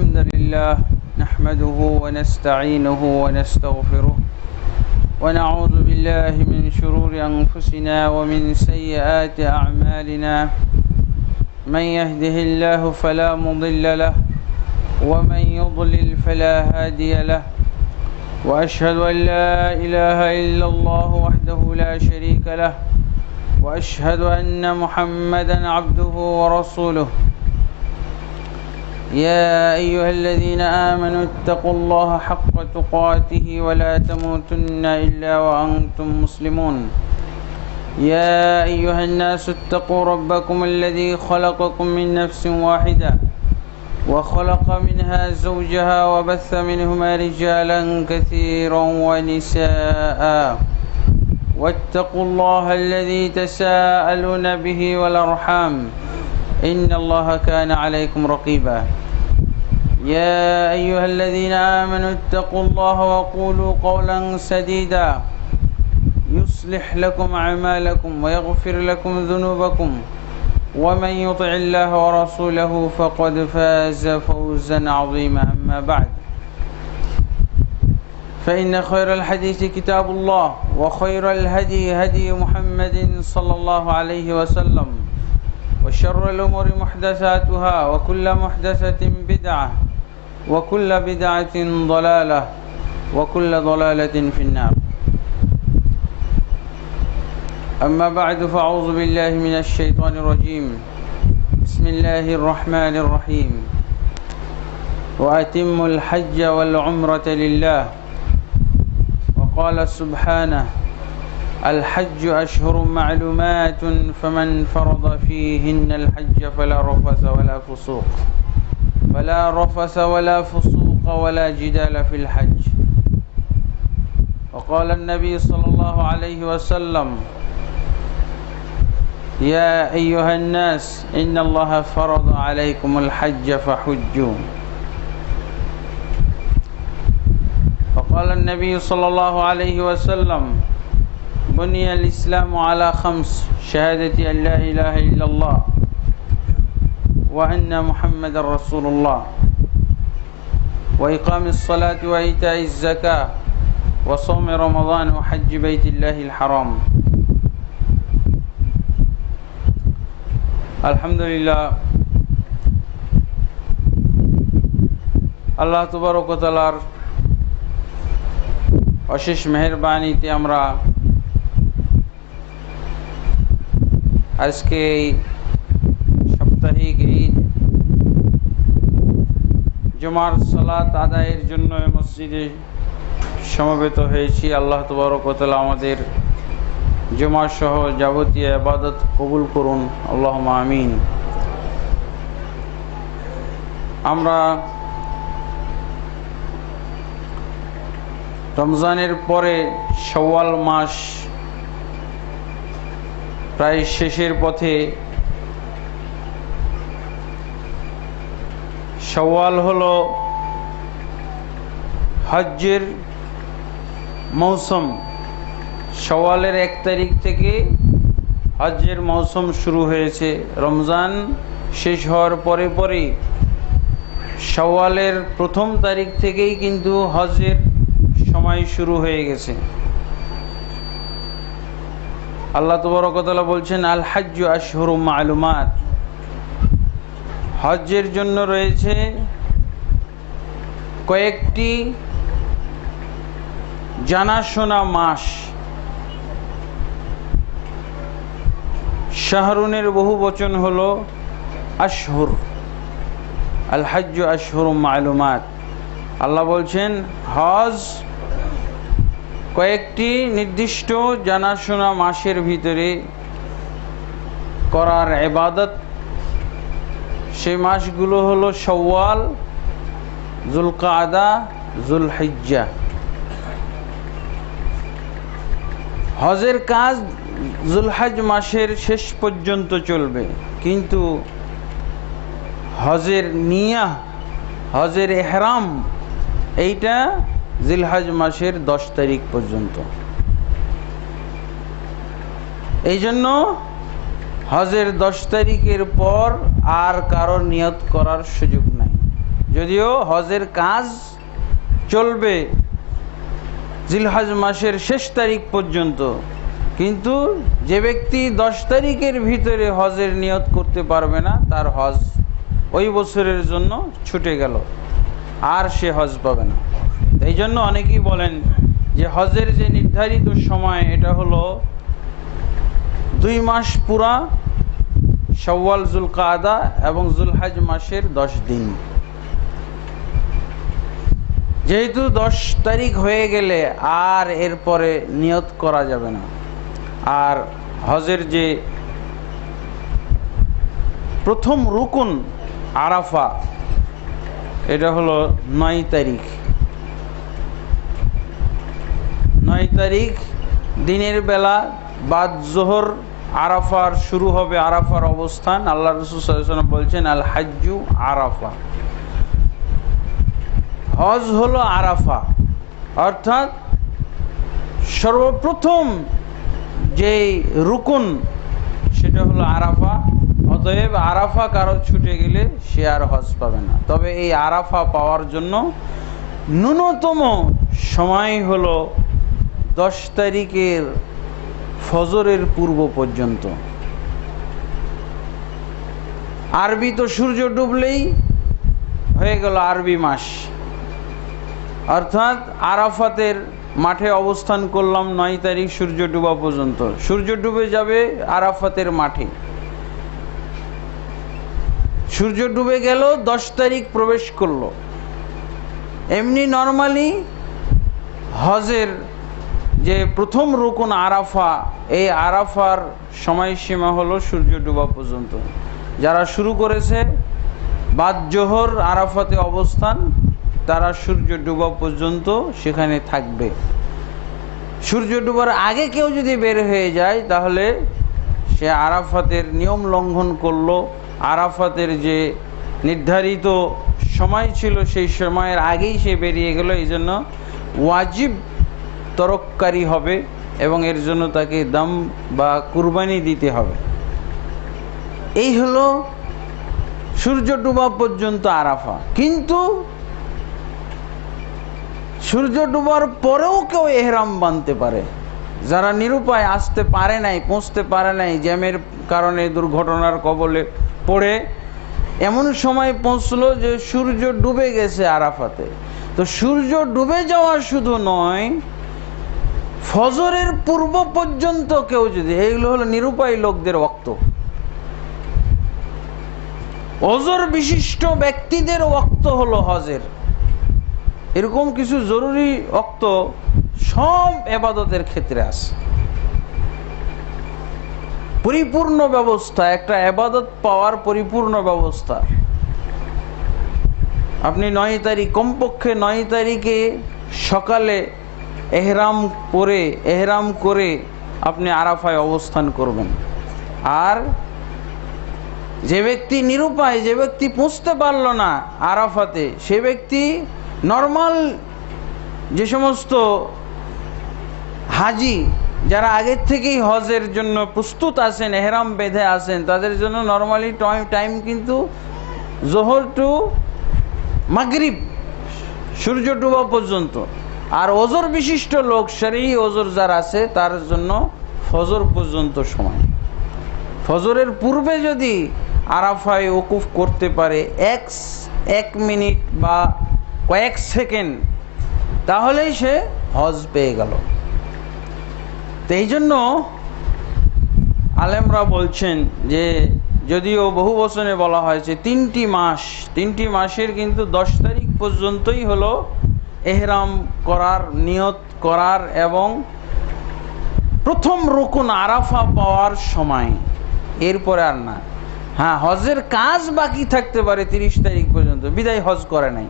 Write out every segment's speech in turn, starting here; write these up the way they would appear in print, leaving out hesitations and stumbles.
الحمد لله نحمده ونستعينه ونستغفره ونعوذ بالله من شرور أنفسنا ومن سيئات أعمالنا من يهده الله فلا مضل له ومن يضلل فلا هادي له وأشهد أن لا إله إلا الله وحده لا شريك له وأشهد أن محمدا عبده ورسوله يا أيها الذين آمنوا اتقوا الله حق تقاته ولا تموتن إلا وأنتم مسلمون يا أيها الناس اتقوا ربكم الذي خلقكم من نفس واحدة وخلق منها زوجها وبث منهما رجالا كثيرا ونساء واتقوا الله الذي تساءلون به والأرحام إن الله كان عليكم رقيبا يا أيها الذين آمنوا اتقوا الله وقولوا قولا سديدا يصلح لكم أعمالكم ويغفر لكم ذنوبكم ومن يطع الله ورسوله فقد فاز فوزا عظيما أما بعد فإن خير الحديث كتاب الله وخير الهدي هدي محمد صلى الله عليه وسلم وشر الأمور محدثاتها وكل محدثة بدعة وكل بدعة ضلالة وكل ضلالة في النار أما بعد فأعوذ بالله من الشيطان الرجيم بسم الله الرحمن الرحيم وأتموا الحج والعمرة لله وقال سبحانه الحج أشهر معلومات فمن فرض فيهن الحج فلا رفث ولا فسوق ولا جدال في الحج وقال النبي صلى الله عليه وسلم يا أيها الناس إن الله فرض عليكم الحج فحجوا وقال النبي صلى الله عليه وسلم بني الإسلام على خمس شهادة أن لا إله إلا الله وأن محمد رسول الله وإقام الصلاة وإيتاء الزكاة وصوم رمضان وحج بيت الله الحرام الحمد لله আল্লাহ তাবারক ওয়া তাআলার অশেষ মেহেরবানিতে আমরা আজকে এই সাপ্তাহিক ঈদ জুমার সালাত আদায়ের জন্য মসজিদে সমবেত হয়েছি। আল্লাহ তাবারক ওয়া তাআলা আমাদের জুমা সহ যাবতীয় ইবাদত কবুল করুন, আল্লাহুম্মা আমিন। আমরা রমজানের পরে শাওয়াল মাস প্রায় শেষের পথে। শাওয়াল হলো হজ্জের মৌসুম। শাওয়ালের 1 তারিখ থেকে হজ্জের মৌসুম শুরু হয়েছে। রমজান শেষ হওয়ার পরে পরে শাওয়ালের 1ম তারিখ থেকেই কিন্তু হজ্জের সময় শুরু হয়ে গেছে। আল্লাহ তাবারক ওয়া তাআলা বলছেন আল হাজ্জু আশহুরুম মা'লুমাত, হজ্জের জন্য রয়েছে কয়েকটি জানাশোনা মাস। শাহরুনের বহু বচন হলো আশহুর। আল হাজ্জু আশহুরুম মা'লুমাত, আল্লাহ বলছেন হজ কয়েকটি নির্দিষ্ট জানাশোনা মাসের ভিতরে করার ইবাদত। সেই মাসগুলো হলো শাওয়াল, যুলকাদা, যুলহিজ্জা। হজের কাজ যুলহজ মাসের শেষ পর্যন্ত চলবে, কিন্তু হজের নিয়াহ, হজের ইহরাম এইটা জিলহজ মাসের 10 তারিখ পর্যন্ত। এই জন্য হজের 10 তারিখের পর আর কারো নিয়ত করার সুযোগ নাই। যদিও হজের কাজ চলবে জিলহজ মাসের শেষ তারিখ পর্যন্ত, কিন্তু যে ব্যক্তি 10 তারিখের ভিতরে হজের নিয়ত করতে পারবে না, তার হজ ওই বছরের জন্য ছুটে গেল, আর সে হজ পাবে না। এই জন্য অনেকেই বলেন যে হজের যে নির্ধারিত সময় এটা হলো 2 মাস পুরা, শাওয়াল, যুলকাদা এবং যুলহজ মাসের 10 দিন। যেহেতু 10 তারিখ হয়ে গেলে আর এরপরে নিয়ত করা যাবে না। আর হজের যে প্রথম রুকুন আরাফা, এটা হলো 9 তারিখ। 9 তারিখ দিনের বেলা বাদ জোহর আরাফার শুরু হবে, আরাফার অবস্থান। আল্লাহ রাসূল সাল্লাল্লাহু আলাইহি ওয়াসাল্লাম বলছেন, আল হাজ্জু আরাফা, হজ হলো আরাফা, অর্থাৎ সর্বপ্রথম যে রুকুন সেটা হলো আরাফা। অতএব আরাফা কারো ছুটে গেলে সে আর হজ পাবে না। তবে এই আরাফা পাওয়ার জন্য ন্যূনতম সময় হলো 10 তারিখের ফজরের পূর্ব পর্যন্ত। আরবি তো সূর্য ডুবলেই হয়ে গেল আরবি মাস, অর্থাৎ আরাফাতের মাঠে অবস্থান করলাম 9 তারিখ সূর্য ডুবা পর্যন্ত। সূর্য ডুবে যাবে আরাফাতের মাঠে, সূর্য ডুবে গেল, 10 তারিখ প্রবেশ করলো। এমনি নরমালি হজের যে প্রথম রুকুন আরাফা, এই আরাফার সময়সীমা হলো সূর্য ডুবা পর্যন্ত। যারা শুরু করেছে বাদ জোহর আরাফাতে অবস্থান, তারা সূর্য ডুবা পর্যন্ত সেখানে থাকবে। সূর্য ডুবার আগে কেউ যদি বের হয়ে যায়, তাহলে সে আরাফাতের নিয়ম লঙ্ঘন করলো। আরাফাতের যে নির্ধারিত সময় ছিল সেই সময়ের আগেই সে বেরিয়ে গেল। এই জন্য ওয়াজিব তরককারী হবে এবং এর জন্য তাকে দাম বা কুরবানি দিতে হবে। এই হলো সূর্য ডুবা পর্যন্ত আরাফা। কিন্তু সূর্য ডুবার পরেও কেউ এহরাম বাঁধতে পারে। যারা নিরুপায় আসতে পারে নাই, পৌঁছতে পারে নাই, জ্যামের কারণে দুর্ঘটনার কবলে পড়ে এমন সময় পৌঁছলো যে সূর্য ডুবে গেছে আরাফাতে, তো সূর্য ডুবে যাওয়া শুধু নয়, ফজরের পূর্ব পর্যন্ত কেউ যদি, এইগুলো হলো নিরুপায় লোকদের ওয়াক্ত, ওজর বিশিষ্ট ব্যক্তিদের ওয়াক্ত হলো হজের। এরকম কিছু জরুরি ওয়াক্ত সব ইবাদতের ক্ষেত্রে আছে। পরিপূর্ণ ব্যবস্থা, একটা ইবাদত পাওয়ার পরিপূর্ণ ব্যবস্থা। আপনি 9 তারিখ, কমপক্ষে 9 তারিখে সকালে এহরাম করে আপনি আরাফায় অবস্থান করবেন। আর যে ব্যক্তি নিরুপায়, যে ব্যক্তি পৌঁছতে পারল না আরাফাতে, সে ব্যক্তি নর্মাল যে সমস্ত হাজি যারা আগের থেকেই হজের জন্য প্রস্তুত আছেন, এহরাম বেঁধে আছেন, তাদের জন্য নর্মালি টাইম কিন্তু জোহর টু মাগরিব, সূর্য ডুবা পর্যন্ত। আর ওজর বিশিষ্ট লোক, শরঈ ওজর যার আছে, তার জন্য ফজর পর্যন্ত সময়। ফজরের পূর্বে যদি আরাফায় ওকুফ করতে পারে 1 মিনিট বা কয়েক সেকেন্ড, তাহলেই সে হজ পেয়ে গেল। তো এই জন্য আলেমরা বলছেন যে যদিও বহু বচনে বলা হয়েছে 3টি মাসের কিন্তু 10 তারিখ পর্যন্তই হলো এহরাম করার, নিয়ত করার এবং প্রথম রুকুন আরাফা পাওয়ার সময়, এরপরে আর না। হ্যাঁ, হজের কাজ বাকি থাকতে পারে 30 তারিখ পর্যন্ত, বিদায় হজ করে নাই,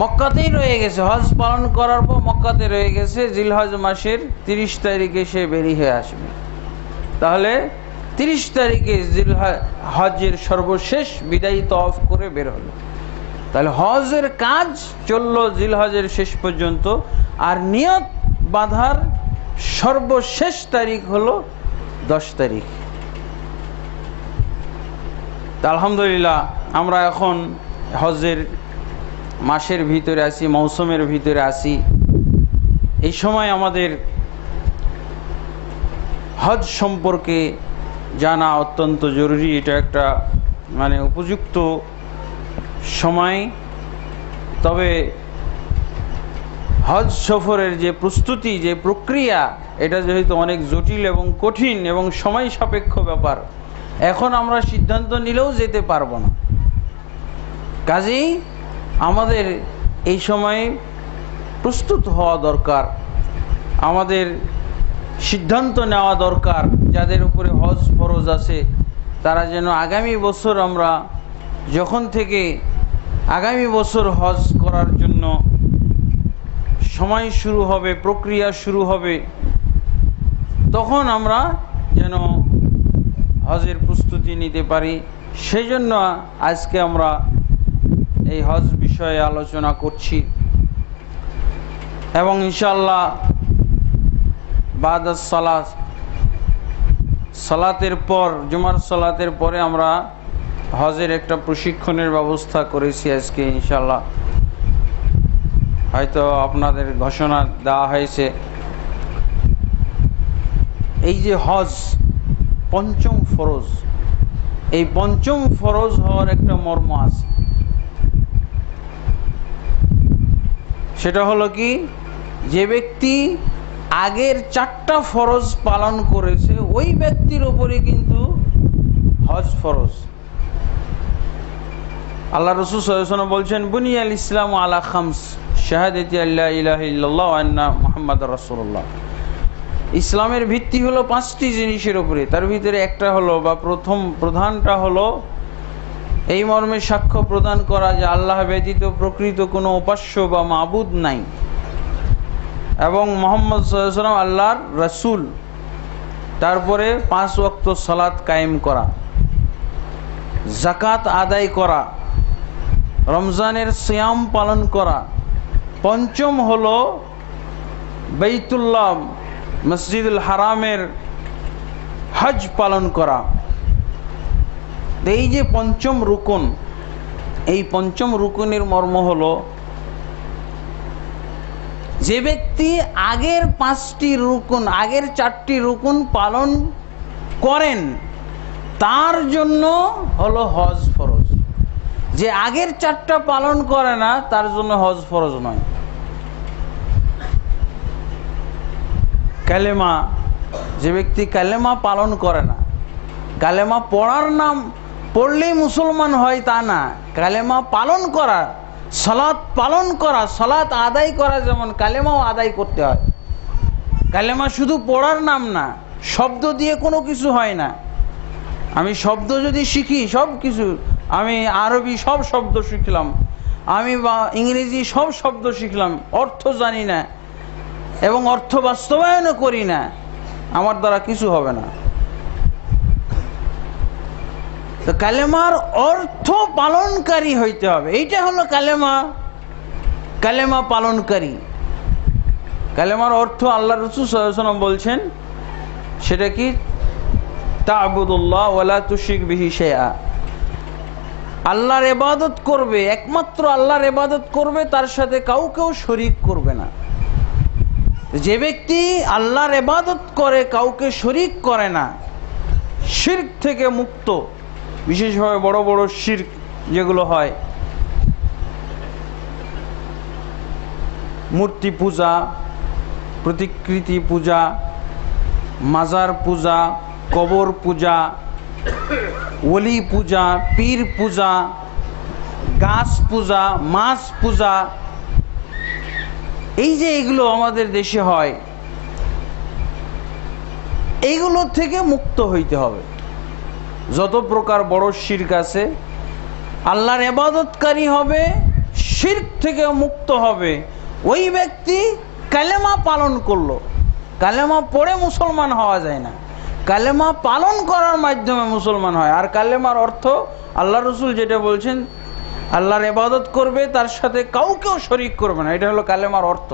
মক্কাতেই রয়ে গেছে, হজ পালন করার পর মক্কাতে রয়ে গেছে, জিলহজ মাসের 30 তারিখে সে বেরিয়ে হয়ে আসবে। তাহলে 30 তারিখে হজের সর্বশেষ বিদায়ী তওয়াফ করে বের হলো। তাহলে হজের কাজ চললো জিলহজের শেষ পর্যন্ত। আর নিয়ত বাঁধার সর্বশেষ তারিখ হলো 10 তারিখ। তা আলহামদুলিল্লাহ আমরা এখন হজের মাসের ভিতরে আছি, মৌসুমের ভিতরে আছি। এই সময় আমাদের হজ সম্পর্কে জানা অত্যন্ত জরুরি। এটা একটা উপযুক্ত সময়। তবে হজ সফরের যে প্রস্তুতি, যে প্রক্রিয়া, এটা যেহেতু অনেক জটিল এবং কঠিন এবং সময় সাপেক্ষ ব্যাপার, এখন আমরা সিদ্ধান্ত নিলেও যেতে পারবো না। কাজেই আমাদের এই সময়ে প্রস্তুত হওয়া দরকার, আমাদের সিদ্ধান্ত নেওয়া দরকার। যাদের উপরে হজ ফরজ আছে তারা যেন আগামী বছর, আমরা যখন থেকে আগামী বছর হজ করার জন্য সময় শুরু হবে, প্রক্রিয়া শুরু হবে, তখন আমরা যেন হজের প্রস্তুতি নিতে পারি। সেই জন্য আজকে আমরা এই হজ বিষয়ে আলোচনা করছি এবং ইনশাআল্লাহ বাদাস সালাত, সালাতের পর, জুমার সালাতের পরে আমরা হজের একটা প্রশিক্ষণের ব্যবস্থা করেছি আজকে ইনশাআল্লাহ। হয়তো আপনাদের ঘোষণা দেওয়া হয়েছে। এই যে হজ পঞ্চম ফরজ, এই পঞ্চম ফরজ হওয়ার একটা মর্ম আছে। সেটা হলো কি, যে ব্যক্তি আগের 4টা ফরজ পালন করেছে ওই ব্যক্তির উপরে কিন্তু হজ ফরজ। আল্লাহ রাসূল সাল্লাল্লাহু আলাইহি ওয়াসাল্লাম বলছেন, বুনিয়াল ইসলামু আলা খামস, শাহাদাতি আল্লা ইলাহা ইল্লাল্লাহ ওয়া আন্না মুহাম্মাদুর রাসূলুল্লাহ। ইসলামের ভিত্তি হলো 5টি জিনিসের উপরে। তার ভিতরে একটা হলো, বা প্রধানটা হলো এই মর্মে সাক্ষ্য প্রদান করা যে আল্লাহ ব্যতীত প্রকৃত কোনো উপাস্য বা মাবুদ নাই এবং মুহাম্মদ সাল্লাল্লাহু আলাইহি ওয়াসাল্লাম আল্লাহর রাসূল। তারপরে 5 ওয়াক্ত সালাত কায়েম করা, যাকাত আদায় করা, রমজানের সিয়াম পালন করা। পঞ্চম হলো বাইতুল্লাহ, মসজিদুল হারামের হজ পালন করা। এই যে পঞ্চম রুকন, এই পঞ্চম রুকনের মর্ম হলো, যে ব্যক্তি আগের 5টি রুকন, আগের 4টি রুকন পালন করেন তার জন্য হলো হজ ফরজ। যে আগের 4টা পালন করে না তার জন্য হজ ফরজ নয়। কালেমা, যে ব্যক্তি কালেমা পালন করে না, কালেমা পড়ার নাম পড়লেই মুসলমান হয় তা না, কালেমা পালন করা, সালাত পালন করা, সালাত আদায় করা, যেমন কালেমাও আদায় করতে হয়। কালেমা শুধু পড়ার নাম না, শব্দ দিয়ে কোনো কিছু হয় না। আমি শব্দ যদি শিখি, সব কিছু, আমি আরবি সব শব্দ শিখলাম, আমি বা ইংরেজি সব শব্দ শিখলাম, অর্থ জানি না এবং অর্থ বাস্তবায়নও করি না, আমার দ্বারা কিছু হবে না। তো কালেমার অর্থ পালনকারী হইতে হবে, এইটা হলো কালেমা, কালেমা পালনকারী। কালেমার অর্থ আল্লাহ রাসূল সাল্লাল্লাহু আলাইহি ওয়াসাল্লাম বলছেন, সেটা কি, তা'বুদুল্লাহ ওয়া লা তুশরিক বিহি শাইআ। আল্লাহর ইবাদত করবে, একমাত্র আল্লাহর ইবাদত করবে, তার সাথে কাউকেও শরীক করবে না। যে ব্যক্তি আল্লাহর ইবাদত করে, কাউকে শরীক করে না, শিরক থেকে মুক্ত, বিশেষভাবে বড় বড় শিরক যেগুলো হয়, মূর্তি পূজা, প্রতিকৃতি পূজা, মাজার পূজা, কবর পূজা, ওলি পূজা, পীর পূজা, গাছ পূজা, মাছ পূজা, এই যে এগুলো আমাদের দেশে হয়, এইগুলো থেকে মুক্ত হইতে হবে। যত প্রকার বড় শিরক আছে, আল্লাহর ইবাদতকারী হবে, শিরক থেকে মুক্ত হবে ওই ব্যক্তি কালেমা পালন করলো। কালেমা পড়ে মুসলমান হওয়া যায় না, কালেমা পালন করার মাধ্যমে মুসলমান হয়। আর কালেমার অর্থ আল্লাহ রাসূল যেটা বলছেন, আল্লাহর ইবাদত করবে, তার সাথে কাউকেও শরীক করবে না, এটা হলো কালেমার অর্থ।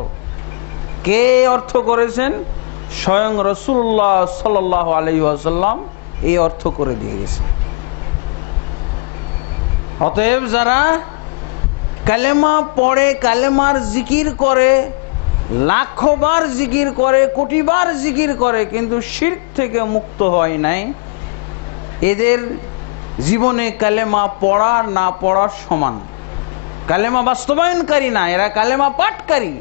কে অর্থ করেছেন? স্বয়ং রাসূলুল্লাহ সাল্লাল্লাহু আলাইহি ওয়াসাল্লাম এই অর্থ করে দিয়ে গেছে। অতএব যারা কালেমা পড়ে, কালেমার জিকির করে, লাখবার জিকির করে, কোটিবার জিকির করে, কিন্তু শিরক থেকে মুক্ত হয় নাই, এদের জীবনে কালেমা পড়া না পড়ার সমান। কালেমা বাস্তবায়নকারী না, এরা কালেমা পাঠকারী।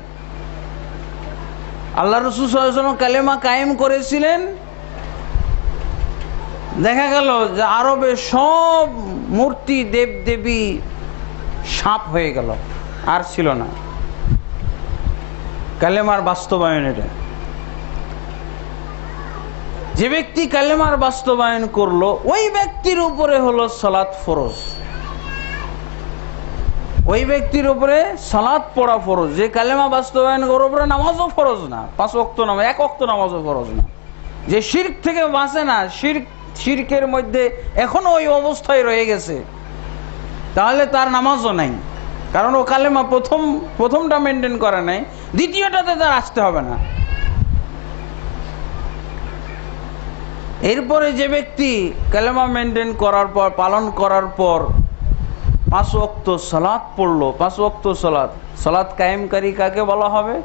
আল্লাহ রাসূল সাল্লাল্লাহু আলাইহি ওয়াসাল্লাম কালেমা কায়েম করেছিলেন, দেখা গেল যে আরবে সব মূর্তি দেবদেবী সাপ হয়ে গেল, আর ছিল না। কালেমার বাস্তবায়ন এটা। যে ব্যক্তি কালেমার বাস্তবায়ন করলো ওই ব্যক্তির উপরে হলো সালাত ফরজ, ওই ব্যক্তির উপরে সালাত পড়া ফরজ। যে কালেমা বাস্তবায়ন করার উপরে নামাজও ফরজ না, 5 ওয়াক্ত নামাজ, 1 ওয়াক্ত নামাজও ফরজ না। যে শিরক থেকে বাঁচে না, শিরকের মধ্যে এখনো ওই অবস্থায় রয়ে গেছে, তাহলে তার নামাজও নাই, কারণ ও কালেমা প্রথমটা মেনটেন করে নাই, দ্বিতীয়টাতে তার আসতে হবে না। এরপরে যে ব্যক্তি কালেমা মেনটেন করার পর, পালন করার পর 5 ওয়াক্ত সালাত পড়লো, 5 ওয়াক্ত সালাত কায়েমকারী কাকে বলা হবে?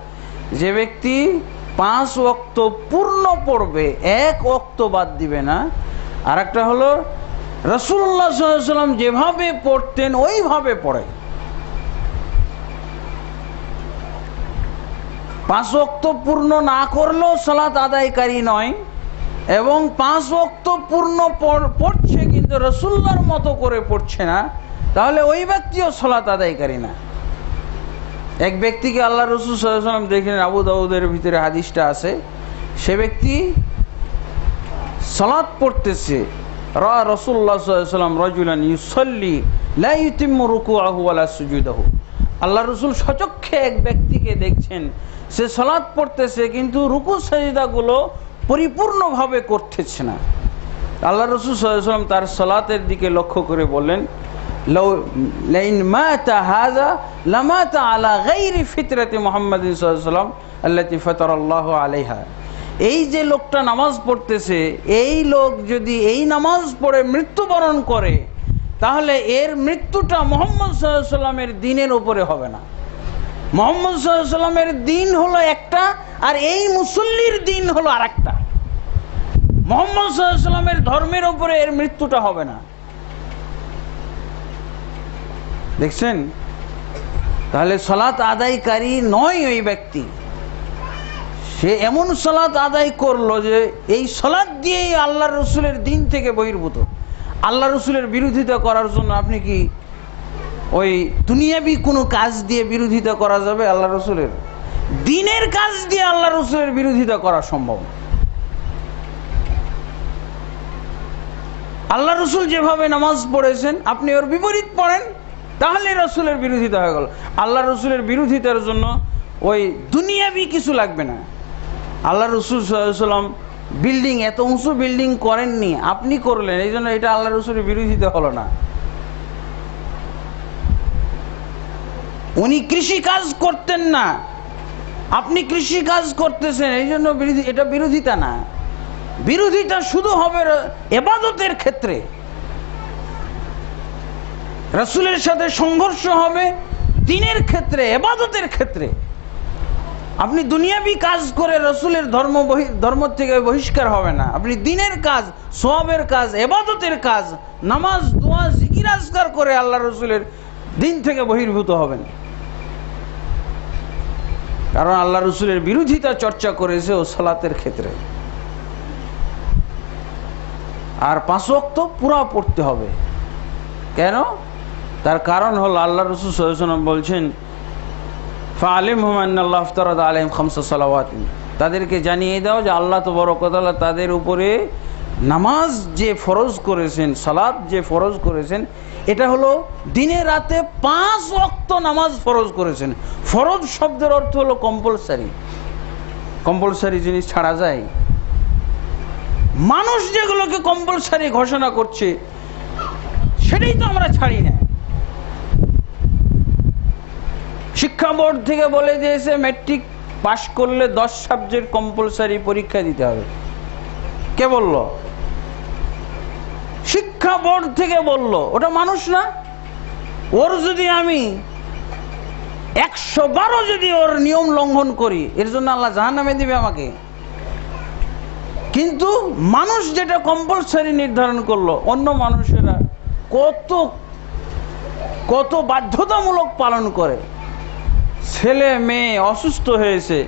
যে ব্যক্তি 5 ওয়াক্ত পূর্ণ পড়বে, 1 ওয়াক্ত বাদ দিবে না। আর একটা হলো রাসূলুল্লাহ সাল্লাল্লাহু আলাইহি ওয়াসাল্লাম যেভাবে পড়তেন ওইভাবে পড়ে। 5 ওয়াক্ত পূর্ণ না করলেও সালাত আদায়কারী নয়, এবং 5 ওয়াক্ত পূর্ণ পড়ছে কিন্তু রাসূলুল্লাহর মতো করে পড়ছে না, তাহলে ওই ব্যক্তিও সালাত আদায়কারী না। এক ব্যক্তিকে আল্লাহ রাসূল সাল্লাল্লাহু আলাইহি ওয়াসাল্লাম দেখেন, আবু দাউদের ভিতরে হাদিসটা আছে, সে ব্যক্তি সালাত পড়তেছে, রাসূলুল্লাহ সাল্লাল্লাহু আলাইহি ওয়াসাল্লাম রাজুলান ইউসাল্লি লা ইউতিম্মু রুকুআহু ওয়ালা সুজুদাহু। আল্লাহ রাসূল সচক্ষে এক ব্যক্তিকে দেখছেন, সে সালাত পড়তেছে কিন্তু রুকু সাজদাগুলো পরিপূর্ণভাবে করতেছে না। আল্লাহ রাসূল সাল্লাল্লাহু আলাইহি ওয়াসাল্লাম তার সালাতের দিকে লক্ষ্য করে বললেন, লাইন মাতা হাযা লামাতা আলা গায়রি ফিতরাতি মুহাম্মাদিন সাল্লাল্লাহু আলাইহি ওয়াসাল্লাম আল্লাতী ফাতারাল্লাহু আলাইহা। এই যে লোকটা নামাজ পড়তেছে, এই লোক যদি এই নামাজ পড়ে মৃত্যুবরণ করে, তাহলে এর মৃত্যুটা মুহাম্মদ সাল্লাল্লাহু আলাইহি ওয়াসাল্লামের দ্বীনের উপরে হবে না। মুহাম্মদ সাল্লাল্লাহু আলাইহি ওয়াসাল্লামের দ্বীন হলো একটা, আর এই মুসল্লির দ্বীন হলো আরেকটা। মুহাম্মদ সাল্লাল্লাহু আলাইহি ওয়াসাল্লামের ধর্মের উপরে এর মৃত্যুটা হবে না। দেখছেন? তাহলে সালাত আদায়কারী নয় ওই ব্যক্তি। সে এমন সালাত আদায় করলো যে এই সালাত দিয়েই আল্লাহ রসুলের দিন থেকে বহির্ভূত। আল্লাহ রসুলের বিরোধিতা করার জন্য আপনি কি ওই দুনিয়াবি কোনো কাজ দিয়ে বিরোধিতা করা যাবে? আল্লাহ রসুলের দিনের কাজ দিয়ে আল্লাহ রসুলের বিরোধিতা করা সম্ভব। আল্লাহ রসুল যেভাবে নামাজ পড়েছেন আপনি ওর বিপরীত পড়েন, তাহলে রসুলের বিরোধিতা হয়ে গেল। আল্লাহ রসুলের বিরোধিতার জন্য ওই দুনিয়াবি কিছু লাগবে না। আল্লাহ রসুল সাল্লাল্লাহু আলাইহি ওয়াসাল্লাম বিল্ডিং, এত উঁচু বিল্ডিং করেননি, আপনি করলেন, এই জন্য এটা আল্লাহ রসুলের বিরোধিতা হলো না। উনি কৃষি কাজ করতেন না, আপনি কৃষি কাজ করতেছেন, এই জন্য এটা বিরোধিতা না। বিরোধিতা শুধু হবে ইবাদতের ক্ষেত্রে, রাসূলের সাথে সংঘর্ষ হবে দ্বীনের ক্ষেত্রে, ইবাদতের ক্ষেত্রে। আপনি দুনিয়াবি কাজ করে রাসূলের ধর্ম থেকে বহিষ্কার হবে না। আপনি দ্বীনের কাজ, সওয়াবের কাজ, ইবাদতের কাজ, নামাজ, দোয়া, জিকির আজকার করে আল্লাহ রসুলের দ্বীন থেকে বহির্ভূত হবেন। কারণ আল্লাহ রসুলের বিরোধিতা চর্চা করেছে ও সালাতের ক্ষেত্রে। আর 5 ওয়াক্ত পুরা পড়তে হবে। কেন? তার কারণ হলো আল্লাহ রাসূল সাল্লাল্লাহু আলাইহি ওয়াসাল্লাম বলছেন, ফাআলিমহুম আন্নাল্লাহ ইফতারাদা আলাইহিম 5 সালাওয়াতিন, তাদেরকে জানিয়ে দাও যে আল্লাহ তাবারক ওয়া তাআলা তাদের উপরে নামাজ যে ফরজ করেছেন, সালাত যে ফরজ করেছেন, এটা হলো দিনে রাতে 5 ওয়াক্ত নামাজ ফরজ করেছেন। ফরজ শব্দের অর্থ হলো কম্পালসারি। কম্পালসারি জিনিস ছাড়া যায়? মানুষ যেগুলোকে কম্পালসারি ঘোষণা করছে সেটাই তো আমরা ছাড়ি না। শিক্ষা বোর্ড থেকে বলে দিয়েছে ম্যাট্রিক পাশ করলে 10 সাবজেক্ট কম্পালসারি পরীক্ষা দিতে হবে। কে বলল? শিক্ষা বোর্ড থেকে বলল। ওটা মানুষ না? ওর যদি আমি 100 বারও যদি ওর নিয়ম লঙ্ঘন করি, এর জন্য আল্লাহ জাহান্নামে দিবে আমাকে। কিন্তু মানুষ যেটা কম্পালসারি নির্ধারণ করলো, অন্য মানুষেরা কত কত বাধ্যতামূলক পালন করে। ছেলে মেয়ে অসুস্থ হয়েছে,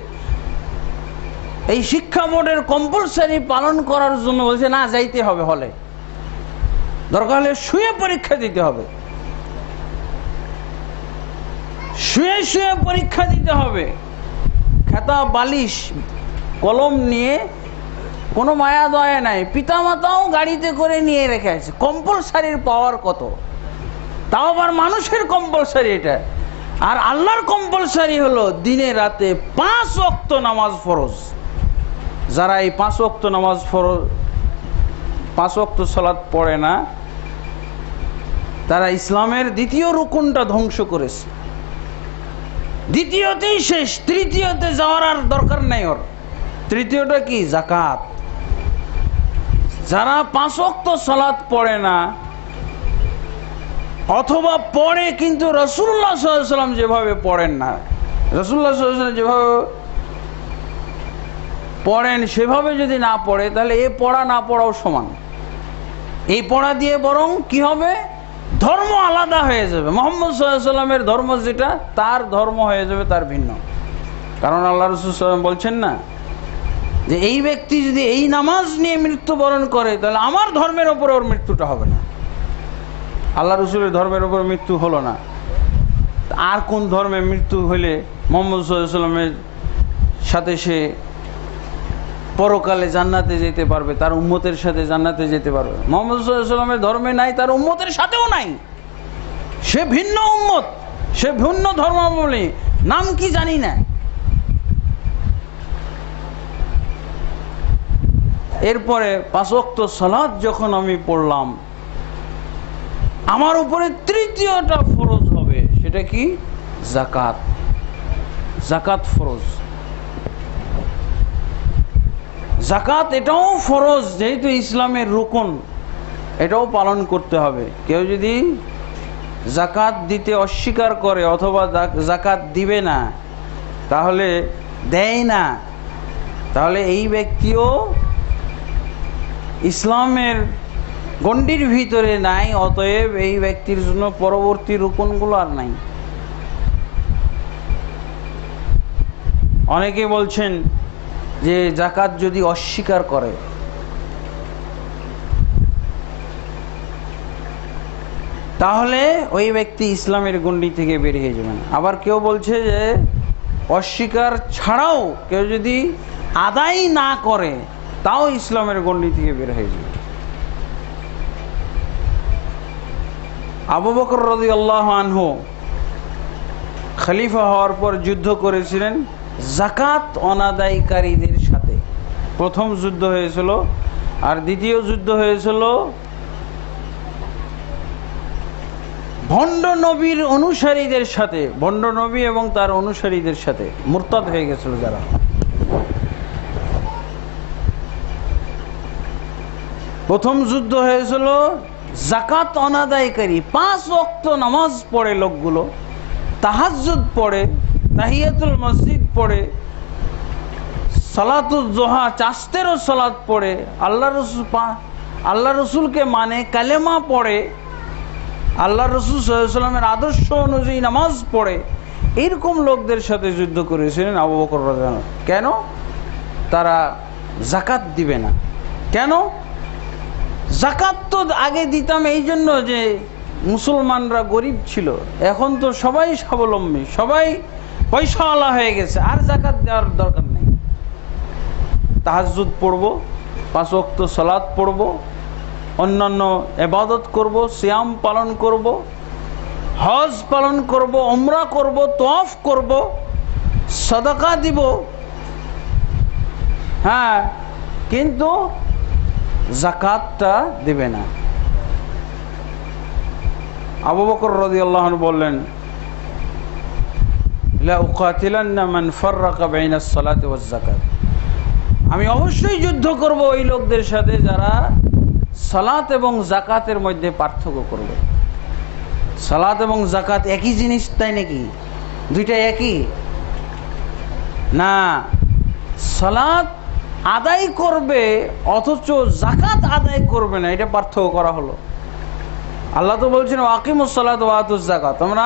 এই শিক্ষা বোর্ডের কম্পালসারি পালন করার জন্য বলছে না যাইতে হবে হলে, দরকার হলে শুয়ে পরীক্ষা দিতে হবে, শুয়ে শুয়ে পরীক্ষা দিতে হবে। খাতা বালিশ কলম নিয়ে কোনো মায়া দয়া নাই, পিতামাতাও গাড়িতে করে নিয়ে রেখে আছে। কম্পালসারির পাওয়ার কত, তাও আবার মানুষের কম্পালসারি এটা। আর আল্লাহর কম্পালসারি হলো দিনে রাতে 5 ওয়াক্ত নামাজ ফরজ। যারা এই 5 ওয়াক্ত নামাজ ফরজ, 5 ওয়াক্ত সালাত পড়ে না, তারা ইসলামের দ্বিতীয় রুকুনটা ধ্বংস করেছে। দ্বিতীয়তেই শেষ, তৃতীয়তে যাওয়ার আর দরকার নাই ওর। তৃতীয়টা কি? যাকাত। যারা 5 ওয়াক্ত সালাত পড়ে না, অথবা পড়ে কিন্তু রাসূলুল্লাহ সাল্লাল্লাহু আলাইহি ওয়াসাল্লাম যেভাবে পড়েন না, রাসূলুল্লাহ সাল্লাল্লাহু আলাইহি ওয়াসাল্লাম যেভাবে পড়েন সেভাবে যদি না পড়ে, তাহলে এ পড়া না পড়াও সমান। এই পড়া দিয়ে বরং কি হবে, ধর্ম আলাদা হয়ে যাবে। মুহাম্মদ সাল্লাল্লাহু আলাইহি ওয়াসাল্লামের ধর্ম যেটা, তার ধর্ম হয়ে যাবে তার ভিন্ন। কারণ আল্লাহ রাসূল সাল্লাল্লাহু আলাইহি ওয়াসাল্লাম বলছেন না যে এই ব্যক্তি যদি এই নামাজ নিয়ে মৃত্যুবরণ করে, তাহলে আমার ধর্মের ওপরে ওর মৃত্যুটা হবে না। আল্লাহ রসুলের ধর্মের ওপর মৃত্যু হলো না, আর কোন ধর্মে মৃত্যু হলে মুহাম্মদ সাল্লাল্লাহু আলাইহি ওয়াসাল্লামের সাথে সে পরকালে জান্নাতে যেতে পারবে, তার উম্মতের সাথে জান্নাতে যেতে পারবে? মুহাম্মদ সাল্লাল্লাহু আলাইহি ওয়াসাল্লামের ধর্মে নাই, তার উম্মতের সাথেও নাই। সে ভিন্ন উম্মত, সে ভিন্ন ধর্মাবলম্বী, নাম কি জানি না। এরপরে 5 ওয়াক্ত সালাত যখন আমি পড়লাম, আমার উপরে তৃতীয়টা ফরজ হবে। সেটা কি? যাকাত। যাকাত ফরজ। যাকাত এটাও ফরজ, যেহেতু ইসলামের রুকন, এটাও পালন করতে হবে। কেউ যদি যাকাত দিতে অস্বীকার করে অথবা যাকাত দিবে না, তাহলে দেয় না, তাহলে এই ব্যক্তিও ইসলামের গণ্ডির ভিতরে নাই। অতএব এই ব্যক্তির জন্য পরবর্তী রুকনগুলো আর নাই। অনেকে বলছেন যে যাকাত যদি অস্বীকার করে, তাহলে ওই ব্যক্তি ইসলামের গণ্ডি থেকে বেরিয়ে যাবেন। আবার কেউ বলছে যে অস্বীকার ছাড়াও কেউ যদি আদায় না করে, তাও ইসলামের গণ্ডি থেকে বের হয়ে যাবে। আবু বকর রাদিয়াল্লাহু আনহু খলিফা হওয়ার পর যুদ্ধ করেছিলেন যাকাত অনাদায়কারীদের সাথে। প্রথম যুদ্ধ হয়েছিল, আর দ্বিতীয় যুদ্ধ হয়েছিল ভণ্ড নবীর অনুসারীদের সাথে, ভণ্ড নবী এবং তার অনুসারীদের সাথে, মুরতাদ হয়ে গেছিল যারা। প্রথম যুদ্ধ হয়েছিল যাকাত অনাদায়কারী, 5 ওয়াক্ত নামাজ পড়ে লোকগুলো, তাহাজ্জুদ পড়ে, তাহিয়াতুল মসজিদ পড়ে, সালাতুল জোহা, চাস্তেরও সালাত পড়ে, আল্লাহ রসুলকে মানে, কালেমা পড়ে, আল্লাহ রসুল সাল্লাল্লাহু আলাইহি ওয়াসাল্লামের আদর্শ অনুযায়ী নামাজ পড়ে, এরকম লোকদের সাথে যুদ্ধ করেছিলেন আবু বকর রাদিয়াল্লাহু আনহু। কেন? তারা যাকাত দিবে না। কেন? যাকাত তো আগে দিতাম এই জন্য যে মুসলমানরা গরিব ছিল, এখন তো সবাই স্বাবলম্বী, সবাই পয়সাওয়ালা হয়ে গেছে, আর যাকাত দেওয়ার দরকার নেই। তাহাজ্জুদ পড়বো, 5 ওয়াক্ত সালাত পড়বো, অন্যান্য ইবাদত করব, সিয়াম পালন করব, হজ পালন করব, উমরা করব, তওয়াফ করব, সাদাকা দিব, হ্যাঁ, কিন্তু যাকাতটা দেবে না। আবু বকর রাদিয়াল্লাহু আনহু বললেন, লা উকাতিলান্না মান ফাররাকা বাইনাস সালাতি ওয়াজ যাকাত, আমি অবশ্যই যুদ্ধ করব ওই লোকদের সাথে যারা সালাত এবং যাকাতের মধ্যে পার্থক্য করবে। সালাত এবং যাকাত একই জিনিস, তাই নাকি? দুইটা একই না। সালাত আদায় করবে অথচ যাকাত আদায় করবে না, এটা পার্থক্য করা হলো। আল্লাহ তো বলছেন আকিমুস সালাত ওয়া আতুজ যাকাত, তোমরা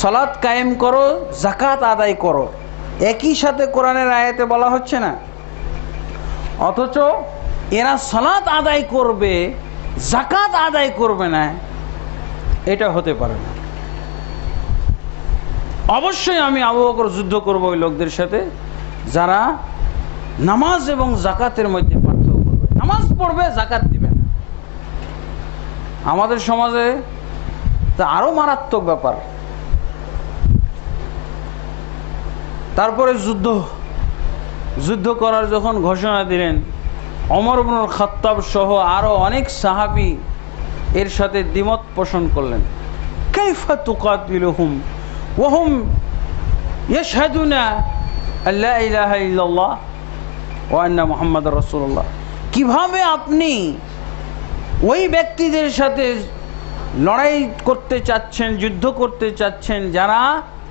সালাত কায়েম করো, যাকাত আদায় করো। একই সাথে কোরআনের আয়াতে বলা হচ্ছে না, অথচ এরা সালাত আদায় করবে, যাকাত আদায় করবে না, এটা হতে পারে না। অবশ্যই আমি আবু বকর যুদ্ধ করব ওই লোকদের সাথে যারা নামাজ এবং যাকাতের মধ্যে পার্থক্য করবে। নামাজ পড়বে, যাকাত দিবে না। আমাদের সমাজে তা আরো মারাত্মক ব্যাপার। তারপরে যুদ্ধ করার যখন ঘোষণা দিলেন, ওমর ইবনুল খাত্তাব সহ আরো অনেক সাহাবী এর সাথে দ্বিমত পোষণ করলেন। কাইফা তুকাতিলুহুম ওয়া হুম ইয়াশহাদুনা আল্লা ইলাহা ইল্লাল্লাহ ওয়া আন্না মুহাম্মাদুর রাসূলুল্লাহ, কিভাবে আপনি ওই ব্যক্তিদের সাথে লড়াই করতে চাচ্ছেন, যুদ্ধ করতে চাচ্ছেন যারা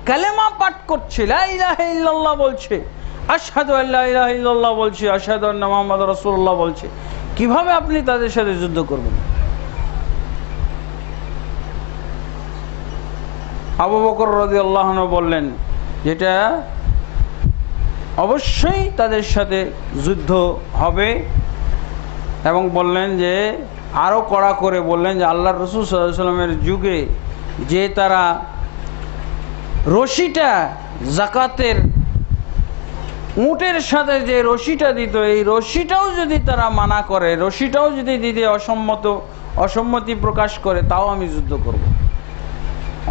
কালেমা পাঠ করছে, লা ইলাহা ইল্লাল্লাহ বলছে, আশহাদু আল্লা ইলাহা ইল্লাল্লাহ বলছে, আশহাদু আন্না মুহাম্মাদুর রাসূলুল্লাহ বলছে, কিভাবে আপনি তাদের সাথে যুদ্ধ করবেন? আবু বকর রাদিয়াল্লাহু আনহু বললেন যেটা অবশ্যই তাদের সাথে যুদ্ধ হবে, এবং বললেন যে আরো কড়া করে বললেন যে আল্লাহর রাসূল সাল্লাল্লাহু আলাইহি ওয়াসাল্লামের যুগে যে তারা রশিটা যাকাতের উটের সাথে যে রশিটা দিত, এই রশিটাও যদি তারা মানা করে, রশিটাও যদি দিতে অসম্মতি প্রকাশ করে, তাও আমি যুদ্ধ করব।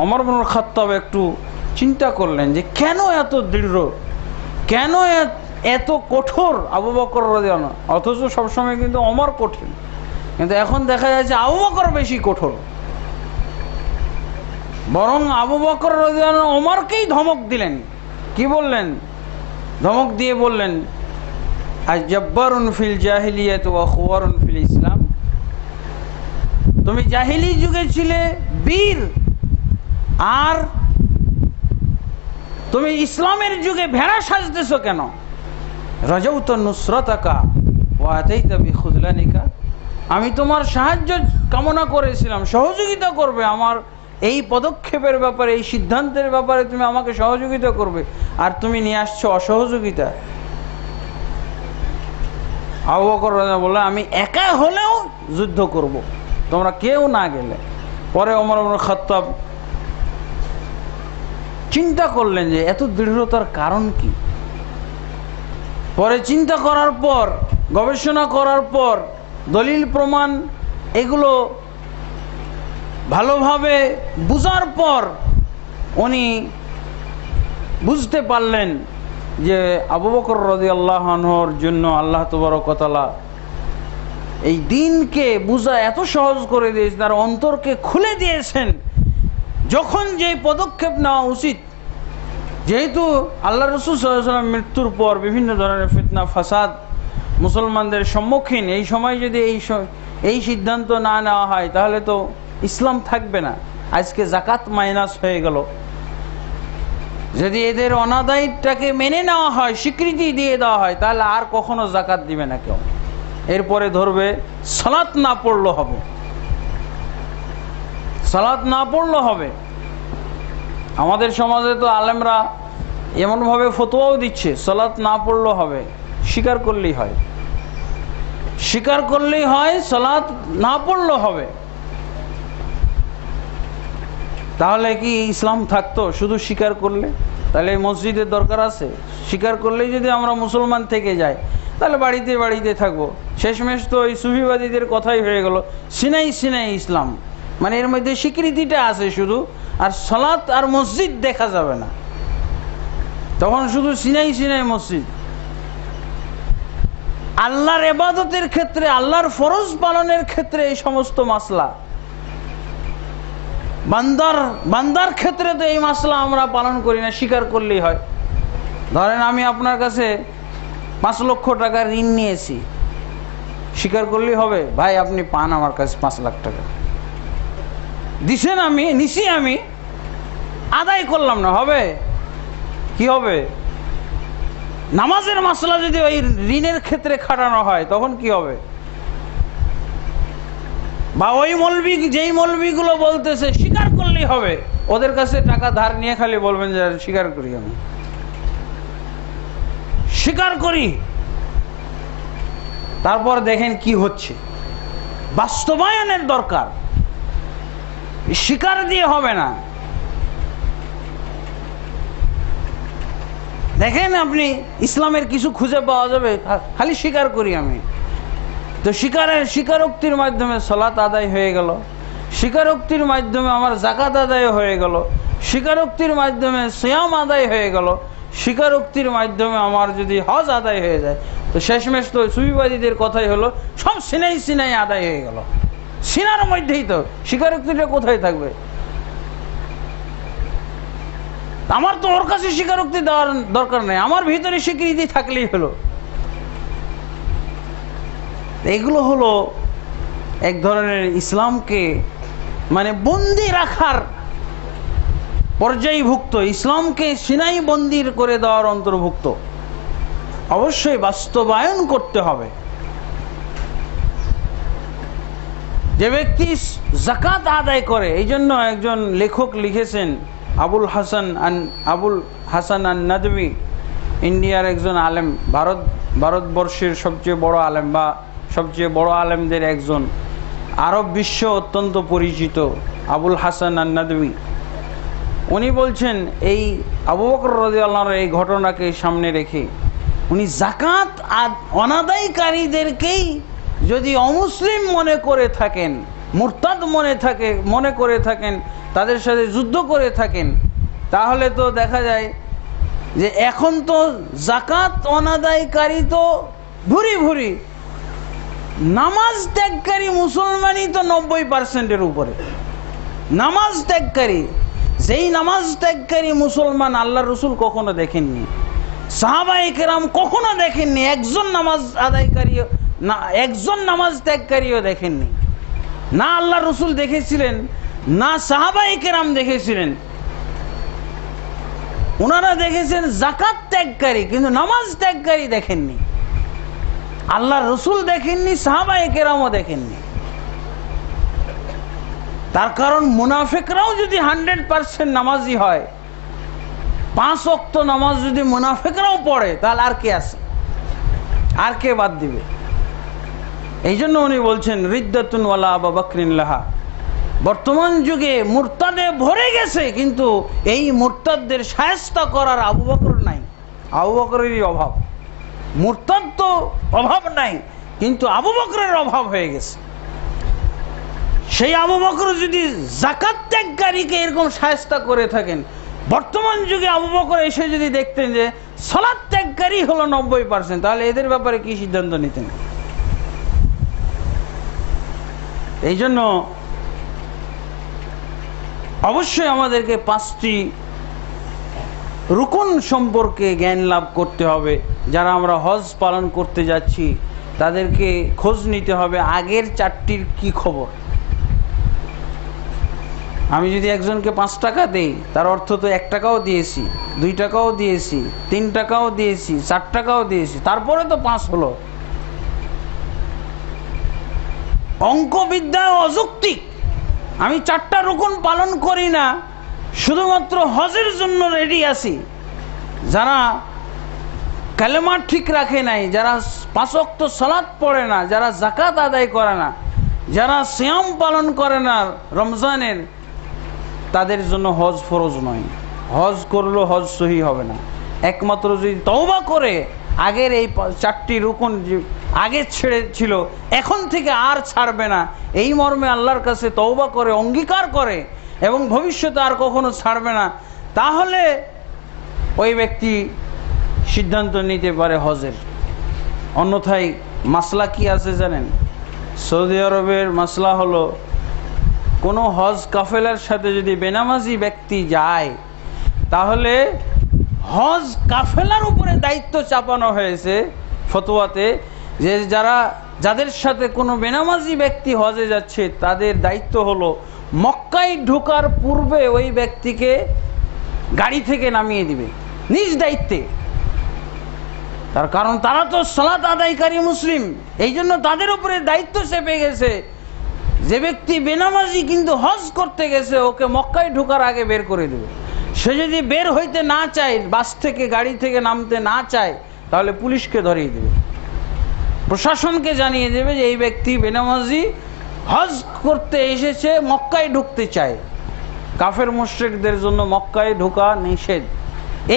ওমর ইবনুল খাত্তাব একটু চিন্তা করলেন যে কেন এত দৃঢ়, কেন এত কঠোর আবু বকর রাদিয়াল্লাহু আনহু, অথচ সবসময় কিন্তু ওমর কঠিন, কিন্তু এখন দেখা যাচ্ছে আবু বকর বেশি কঠোর। বরং আবু বকর রাদিয়াল্লাহু আনহু ওমরকেই ধমক দিলেন। কি বললেন? ধমক দিয়ে বললেন আজব্বারুন ফিল জাহিলিয়াত ওয়া খুওয়ারুন ফিল ইসলাম, তুমি জাহিলি যুগে ছিলে বীর, আর তুমি ইসলামের যুগে ভেড়া সাজতেছো কেন? রাজাউতা নুসরাতাকা ওয়া আতাইতা বিখুযলানিকা, আমি তোমার সাহায্য কামনা করেছিলাম, সহযোগিতা করবে আমার এই পদক্ষেপের ব্যাপারে, এই সিদ্ধান্তের ব্যাপারে তুমি আমাকে সহযোগিতা করবে, আর তুমি নিয়ে আসছো অসহযোগিতা। আবু বকর রাদিয়াল্লাহু আনহু বললেন আমি একা হলেও যুদ্ধ করব, তোমরা কেউ না গেলে। পরে ওমর ইবনুল খাত্তাব চিন্তা করলেন যে এত দৃঢ়তার কারণ কি। পরে চিন্তা করার পর, গবেষণা করার পর, দলিল প্রমাণ এগুলো ভালোভাবে বুঝার পর উনি বুঝতে পারলেন যে আবু বকর রাদিয়াল্লাহু আনহুর জন্য আল্লাহ তাবারক ওয়া তাআলা এই দিনকে বুঝা এত সহজ করে দিয়েছেন, তার অন্তরকে খুলে দিয়েছেন। যখন যে পদক্ষেপ নেওয়া উচিত, যেহেতু আল্লাহ রাসূল সাল্লাল্লাহু আলাইহি ওয়াসাল্লাম মৃত্যুর পর বিভিন্ন ধরনের ফিতনা ফাসাদ মুসলমানদের সম্মুখীন, এই সময় যদি এই সিদ্ধান্ত না নেওয়া হয় তাহলে তো ইসলাম থাকবে না। আজকে যাকাত মাইনাস হয়ে গেল। যদি এদের অনাদায়টাকে মেনে নেওয়া হয়, স্বীকৃতি দিয়ে দেওয়া হয়, তাহলে আর কখনো যাকাত দিবে না কেউ। এরপরে ধরবে সালাত না পড়লে হবে, সালাত না পড়লে হবে। আমাদের সমাজে তো আলেমরা এমনভাবে ফতোয়াও দিচ্ছে সালাত না পড়লে হবে, স্বীকার করলেই হয়, স্বীকার করলেই হয়, সালাত না পড়লে হবে। তাহলে কি ইসলাম থাকতো শুধু স্বীকার করলে? তাহলে মসজিদের দরকার আছে? স্বীকার করলেই যদি আমরা মুসলমান থেকে যাই, তাহলে বাড়িতে বাড়িতে থাকবো। শেষমেশ তো ওই সুফিবাদীদের কথাই হয়ে গেল, সিনাই সিনাই ইসলাম, মানে এর মধ্যে স্বীকৃতিটা আছে শুধু, আর সালাত আর মসজিদ দেখা যাবে না। তখন শুধু সিনাই সিনাই মসজিদ। আল্লাহর ইবাদতের ক্ষেত্রে, আল্লাহর ফরজ পালনের ক্ষেত্রে এই সমস্ত মাসলা, বান্দার ক্ষেত্রে তো এই মাসলা আমরা পালন করি না, স্বীকার করলেই হয়। ধরেন আমি আপনার কাছে 5 লক্ষ টাকা ঋণ নিয়েছি, স্বীকার করলেই হবে ভাই আপনি পান আমার কাছে 5 লাখ টাকা দিছেন, আমি নিছি, আমি আদায় করলাম না, হবে? কি হবে? নামাজের মাসলা যদি ওই ঋণের ক্ষেত্রে খাটানো হয় তখন কি হবে? বা ওই মৌলবি, যেই মৌলবিগুলো বলতেছে স্বীকার করলেই হবে, ওদের কাছে টাকা ধার নিয়ে খালি বলবেন যে স্বীকার করি, আমি স্বীকার করি। তারপর দেখেন কি হচ্ছে। বাস্তবায়নের দরকার, স্বীকার দিয়ে হবে না। দেখেন আপনি ইসলামের কিছু খুঁজে পাওয়া যাবে, খালি স্বীকার করি আমি। তো স্বীকারোক্তির মাধ্যমে সালাত আদায় হয়ে গেল, স্বীকারোক্তির মাধ্যমে আমার যাকাত আদায় হয়ে গেল, স্বীকারোক্তির মাধ্যমে সিয়াম আদায় হয়ে গেল, স্বীকারোক্তির মাধ্যমে আমার যদি হজ আদায় হয়ে যায়, তো শেষমেশ তো সুফিবাদীদের কথাই হলো সব সিনাই সিনাই আদায় হয়ে গেল। সিনার মধ্যেই তো স্বীকারোক্তিটা কোথায় থাকবে? আমার তো ওর কাছে স্বীকারোক্তি দেওয়ার দরকার নেই, আমার ভিতরে স্বীকৃতি থাকলেই হলো। এগুলো হলো এক ধরনের ইসলামকে মানে বন্দি রাখার পর্যায়ভুক্ত, ইসলামকে সিনাই বন্দির করে দেওয়ার অন্তর্ভুক্ত। অবশ্যই বাস্তবায়ন করতে হবে। যে ব্যক্তি যাকাত আদায় করে, এই জন্য একজন লেখক লিখেছেন, আবুল হাসান আন নাদভী, ইন্ডিয়ার একজন আলেম, ভারতবর্ষের সবচেয়ে বড় আলেম বা সবচেয়ে বড় আলেমদের একজন, আরব বিশ্ব অত্যন্ত পরিচিত আবুল হাসান আন নাদভী। উনি বলছেন এই আবু বকর রাদিয়াল্লাহু আনহু এই ঘটনাকে সামনে রেখে উনি যাকাত অনাদায়কারীদেরকেই যদি অমুসলিম মনে করে থাকেন, মুরতাদ মনে করে থাকেন, তাদের সাথে যুদ্ধ করে থাকেন, তাহলে তো দেখা যায় যে এখন তো যাকাত অনাদায়কারী তো ভুরি ভুরি, নামাজ ত্যাগকারী মুসলমানই তো 90%-এর উপরে। নামাজ ত্যাগকারী, যেই নামাজ ত্যাগকারী মুসলমান আল্লাহর রাসূল কখনো দেখেননি, সাহাবায়ে কেরাম কখনো দেখেননি, একজন নামাজ আদায়কারী না, একজন নামাজ ত্যাগকারীও দেখেননি। না আল্লাহর রাসূল দেখেছিলেন, না সাহাবায়ে কেরাম দেখেছিলেন। ওনারা দেখেছেন যাকাত ত্যাগকারী, কিন্তু নামাজ ত্যাগকারী দেখেননি। আল্লাহর রাসূল দেখেননি, সাহাবায়ে কেরামও দেখেননি। তার কারণ মুনাফিকরাও যদি 100% নামাজি হয়, 5 ওয়াক্ত নামাজ যদি মুনাফিকরাও পড়ে, তাহলে আর কে আছে? আর কে বাদ দিবে? এই জন্য উনি বলছেন রিদ্দাতুন ওয়ালা আবু বকরিন লাহা। বর্তমান যুগে মুরতাদে ভরে গেছে, কিন্তু এই মুরতাদদের শায়েস্তা করার আবু বকর নাই। আবু বকরেরই অভাব। মুরতাদ তো অভাব নাই, কিন্তু আবু বকরের অভাব হয়ে গেছে। সেই আবু বকর যদি যাকাত ত্যাগকারীকে এরকম শায়েস্তা করে থাকেন, বর্তমান যুগে আবু বকর এসে যদি দেখতেন যে সালাত ত্যাগকারী হলো 90%, তাহলে এদের ব্যাপারে কি সিদ্ধান্ত নিতেন? এই জন্য অবশ্যই আমাদেরকে 5টি রুকন সম্পর্কে জ্ঞান লাভ করতে হবে। যারা আমরা হজ পালন করতে যাচ্ছি তাদেরকে খোঁজ নিতে হবে আগের 4টির কি খবর। আমি যদি একজনকে 5 টাকা দেই, তার অর্থ তো 1 টাকাও দিয়েছি, 2 টাকাও দিয়েছি, 3 টাকাও দিয়েছি, 4 টাকাও দিয়েছি, তারপরে তো 5 হলো। অঙ্কবিদ্যা অযৌক্তিক। আমি 4টা রুকন পালন করি না, শুধুমাত্র হজের জন্য রেডি আছি। যারা কালেমা ঠিক রাখে নাই, যারা 5 ওয়াক্ত সালাত পড়ে না, যারা যাকাত আদায় করে না, যারা সিয়াম পালন করে না রমজানের, তাদের জন্য হজ ফরজ নয়। হজ করলেও হজ সহি হবে না। একমাত্র যদি তওবা করে আগের এই 4টি রুকন আগে ছেড়েছিল, এখন থেকে আর ছাড়বে না, এই মর্মে আল্লাহর কাছে তওবা করে অঙ্গীকার করে এবং ভবিষ্যতে আর কখনো ছাড়বে না, তাহলে ওই ব্যক্তি সিদ্ধান্ত নিতে পারে হজের। অন্যথায় মাসলা কি আছে জানেন? সৌদি আরবের মাসলা হলো, কোনো হজ কাফেলার সাথে যদি বেনামাজি ব্যক্তি যায়, তাহলে হজ কাফেলার উপরে দায়িত্ব চাপানো হয়েছে ফতোয়াতে, যে যাদের সাথে কোনো বেনামাজি ব্যক্তি হজে যাচ্ছে, তাদের দায়িত্ব হলো মক্কায় ঢোকার পূর্বে ওই ব্যক্তিকে গাড়ি থেকে নামিয়ে দিবে। নিজ দায়িত্বে। তার কারণ তারা তো সালাত আদায়কারী মুসলিম, এই জন্য তাদের উপরে দায়িত্ব চেপে গেছে। যে ব্যক্তি বেনামাজি কিন্তু হজ করতে গেছে, ওকে মক্কায় ঢোকার আগে বের করে দেবে। সে যদি বের হইতে না চায়, বাস থেকে গাড়ি থেকে নামতে না চায়, তাহলে পুলিশকে ধরিয়ে দেবে, প্রশাসনকে জানিয়ে দেবে যে এই ব্যক্তি বেনামাজি হজ করতে এসেছে, মক্কায় ঢুকতে চায়। কাফের মুশরিকদের জন্য মক্কায় ঢোকা নিষেধ।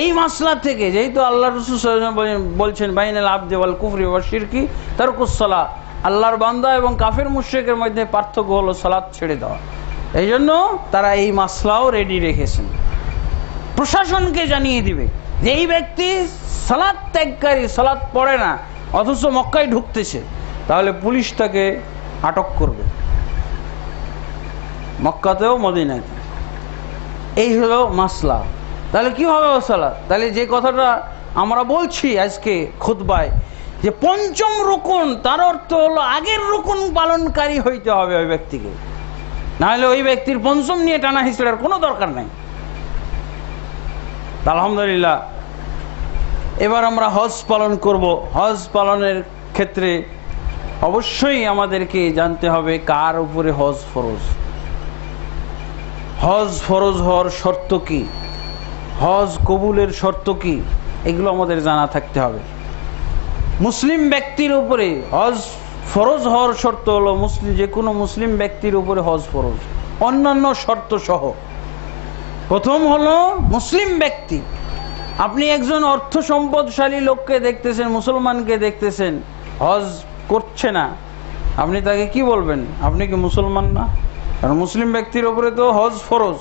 এই মাসলা থেকে যেহেতু আল্লাহ রাসূল সাল্লাল্লাহু আলাইহি ওয়াসাল্লাম বলছেন বাইনাল আবদি ওয়াল কুফরি ওয়াশ শিরকি তারকুস সালাত, আল্লাহর বান্দা এবং কাফের মুশরিকের মধ্যে পার্থক্য হলো সালাত ছেড়ে দেওয়া। এই জন্য তারা এই মাসলাও রেডি রেখেছেন, প্রশাসনকে জানিয়ে দিবে যে এই ব্যক্তি সালাত ত্যাগকারী, সালাত পড়ে না, অথচ মক্কায় ঢুকতেছে, তাহলে পুলিশ তাকে আটক করবে, মক্কাতেও মদিনাতে। এই হলো মাসলা। তাহলে কি হবে সালাত? তাহলে যে কথাটা আমরা বলছি আজকে খুতবায় যে পঞ্চম রুকুন, তার অর্থ হলো আগের রুকুন পালনকারী হইতে হবে ওই ব্যক্তিকে, নাহলে ওই ব্যক্তির পঞ্চম নিয়ে টানা হিসেবের কোনো দরকার নেই। আলহামদুলিল্লাহ, এবার আমরা হজ পালন করব। হজ পালনের ক্ষেত্রে অবশ্যই আমাদেরকে জানতে হবে কার উপরে হজ ফরজ। হজ ফরজ হওয়ার শর্ত কি, হজ কবুলের শর্ত কি, এগুলো আমাদের জানা থাকতে হবে। মুসলিম ব্যক্তির উপরে হজ ফরজ হওয়ার শর্ত হলো যে কোনো মুসলিম ব্যক্তির উপরে হজ ফরজ, অন্যান্য শর্ত সহ। প্রথম হলো মুসলিম ব্যক্তি। আপনি একজন অর্থ সম্পদশালী লোককে দেখতেছেন, মুসলমানকে দেখতেছেন হজ করছে না, আপনি তাকে কি বলবেন? আপনি কি মুসলমান না? কারণ মুসলিম ব্যক্তির উপরে তো হজ ফরজ।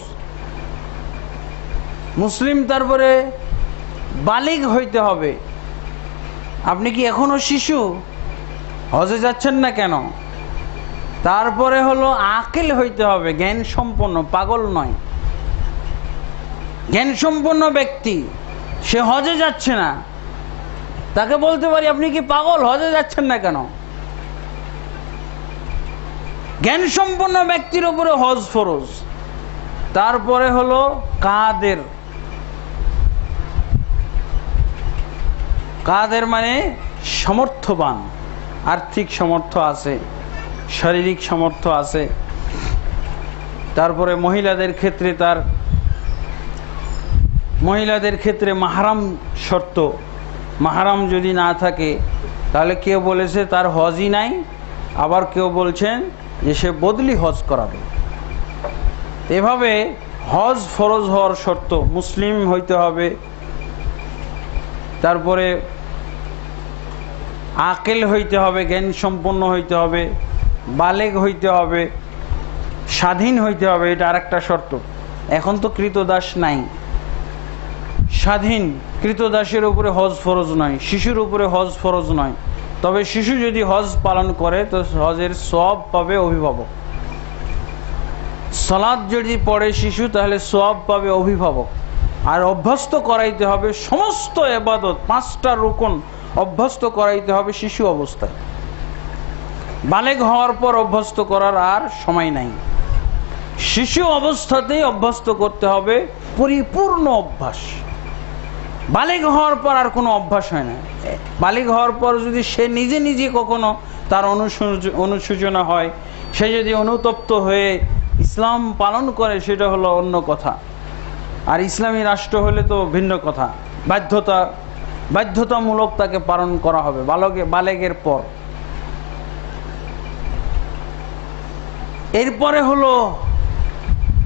মুসলিম, তারপরে বালিগ হইতে হবে। আপনি কি এখনো শিশু, হজে যাচ্ছেন না কেন? তারপরে হলো আকিল হইতে হবে, জ্ঞান সম্পন্ন, পাগল নয়। জ্ঞান সম্পন্ন ব্যক্তি, সে হজে যাচ্ছে না, তাকে বলতে পারি আপনি কি পাগল, হজে যাচ্ছেন না কেন? জ্ঞান সম্পন্ন ব্যক্তির উপরে হজ ফরজ। তারপরে হলো কাদের। কাদের মানে সমর্থবান, আর্থিক সামর্থ্য আছে, শারীরিক সামর্থ্য আছে। তারপরে মহিলাদের ক্ষেত্রে মাহরাম শর্ত। মাহরাম যদি না থাকে তাহলে কেউ বলেছে তার হজই নাই, আবার কেউ বলছেন যে সে বদলি হজ করাবে। এভাবে হজ ফরজ হওয়ার শর্ত মুসলিম হইতে হবে, তারপরে আকিল হইতে হবে, জ্ঞান সম্পন্ন হইতে হবে, বালেগ হইতে হবে, স্বাধীন হইতে হবে, এটা আরেকটা শর্ত। এখন তো কৃতদাস নাই, স্বাধীন কৃতদাসের উপরে হজ ফরজ নয়, শিশুর উপরে হজ ফরজ নয়। তবে শিশু যদি হজ পালন করে তো হজের সওয়াব পাবে অভিভাবক। সালাত যদি পড়ে শিশু তাহলে সওয়াব পাবে অভিভাবক। আর অভ্যস্ত করাইতে হবে সমস্ত ইবাদত, 5টা রুকুন অভ্যস্ত করাইতে হবে শিশু অবস্থায়। বালেগ হওয়ার পর অভ্যস্ত করার আর সময় নাই, শিশু অবস্থাতেই অভ্যস্ত করতে হবে, পরিপূর্ণ অভ্যাস। বালেগ হওয়ার পর আর কোনো অভ্যাস হয় না। বালেগ হওয়ার পর যদি সে নিজে নিজে কখনো তার অনুশোচনা হয়, সে যদি অনুতপ্ত হয়ে ইসলাম পালন করে, সেটা হলো অন্য কথা। আর ইসলামী রাষ্ট্র হলে তো ভিন্ন কথা, বাধ্যতামূলক তাকে পালন করা হবে বালেগের পর। এরপরে হলো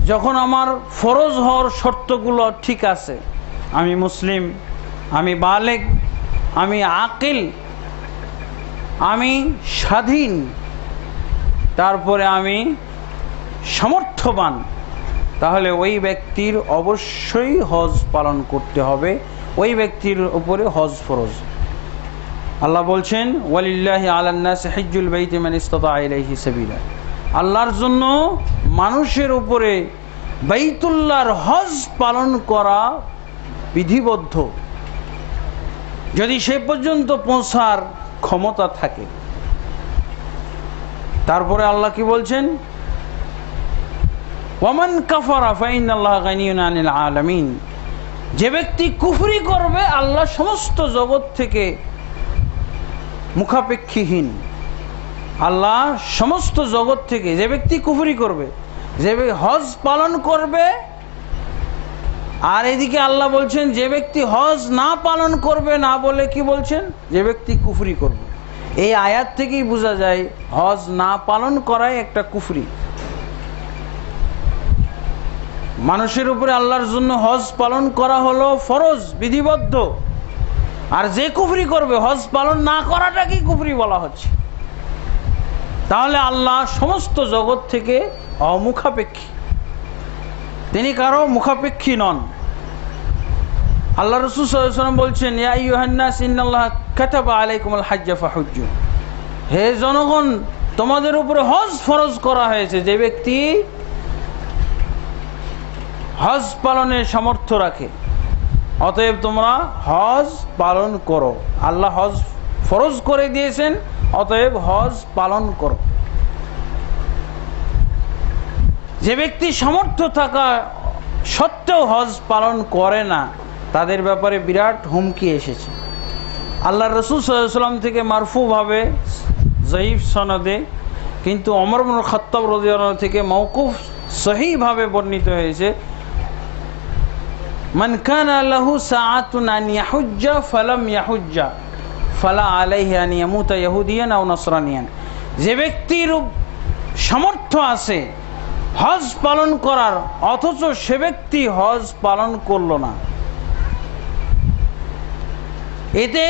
যখন আমার ফরজ হওয়ার শর্তগুলো ঠিক আছে, আমি মুসলিম, আমি বালেগ, আমি আকিল, আমি স্বাধীন, তারপরে আমি সামর্থ্যবান, তাহলে ওই ব্যক্তির অবশ্যই হজ পালন করতে হবে, ওই ব্যক্তির উপরে হজ ফরজ। আল্লাহ বলছেন ওয়ালিল্লাহি আলান নাসি হিজ্জুল বাইতি মান ইসতাতা ইলাইহি সাবিলা। আল্লাহর জন্য মানুষের উপরে বাইতুল্লাহর হজ পালন করা বিধিবদ্ধ, যদি সে পর্যন্ত পৌঁছার ক্ষমতা থাকে। তারপরে আল্লাহ কি বলছেন? ওয়ামান কাফারা ফাইনাল্লাহা গানিয়্যুন আনিল আলামিন। যে ব্যক্তি কুফরি করবে আল্লাহ সমস্ত জগৎ থেকে মুখাপেক্ষীহীন। আল্লাহ সমস্ত জগৎ থেকে, যে ব্যক্তি কুফরি করবে, যে হজ পালন করবে, আর এদিকে আল্লাহ বলছেন যে ব্যক্তি হজ না পালন করবে, না বলে কি বলছেন, যে ব্যক্তি কুফরি করবে। এই আয়াত থেকেই বোঝা যায় হজ না পালন করাই একটা কুফরি। মানুষের উপরে আল্লাহর জন্য হজ পালন করা হলো ফরজ, বিধিবদ্ধ, আর যে কুফরি করবে হজ পালন না করাটাকেই কুফরি বলা হচ্ছে। তাহলে আল্লাহ সমস্ত জগৎ থেকে অমুখাপেক্ষী, তিনি কারো মুখাপেক্ষী নন। আল্লাহ রাসূল সাল্লাল্লাহু আলাইহি ওয়াসাল্লাম বলছেন, ইয়া আইয়ুহান নাস ইন্নাল্লাহা কাতাবা আলাইকুমুল হাজ্জা ফাহুজ্জু, হে জনগণ তোমাদের উপরে হজ ফরজ করা হয়েছে। যে ব্যক্তি হজ পালনের সামর্থ্য রাখে, অতএব তোমরা হজ পালন করো। আল্লাহ হজ ফরজ করে দিয়েছেন, অতএব হজ পালন করো। যে ব্যক্তি সামর্থ্য থাকা সত্ত্বেও হজ পালন করে না, তাদের ব্যাপারে বিরাট হুমকি এসেছে। আল্লাহ রাসূল সাল্লাল্লাহু আলাইহি ওয়াসাল্লাম থেকে মারফুভাবে যঈফ সনদে, কিন্তু ওমর ইবনুল খাত্তাব রাদিয়াল্লাহু আনহু থেকে মওকুফ সহিহভাবে বর্ণিত হয়েছে, মান কানা লাহু সাআতুন আন ইয়াহুজ্জা ফালাম ইয়াহুজ্জা ফালা আলাইহি আন ইয়ামুতা ইহুদিয়ান আও নাসরানিয়ান। যে ব্যক্তির সামর্থ্য আছে হজ পালন করার, অথচ সে ব্যক্তি হজ পালন করলো না, এতে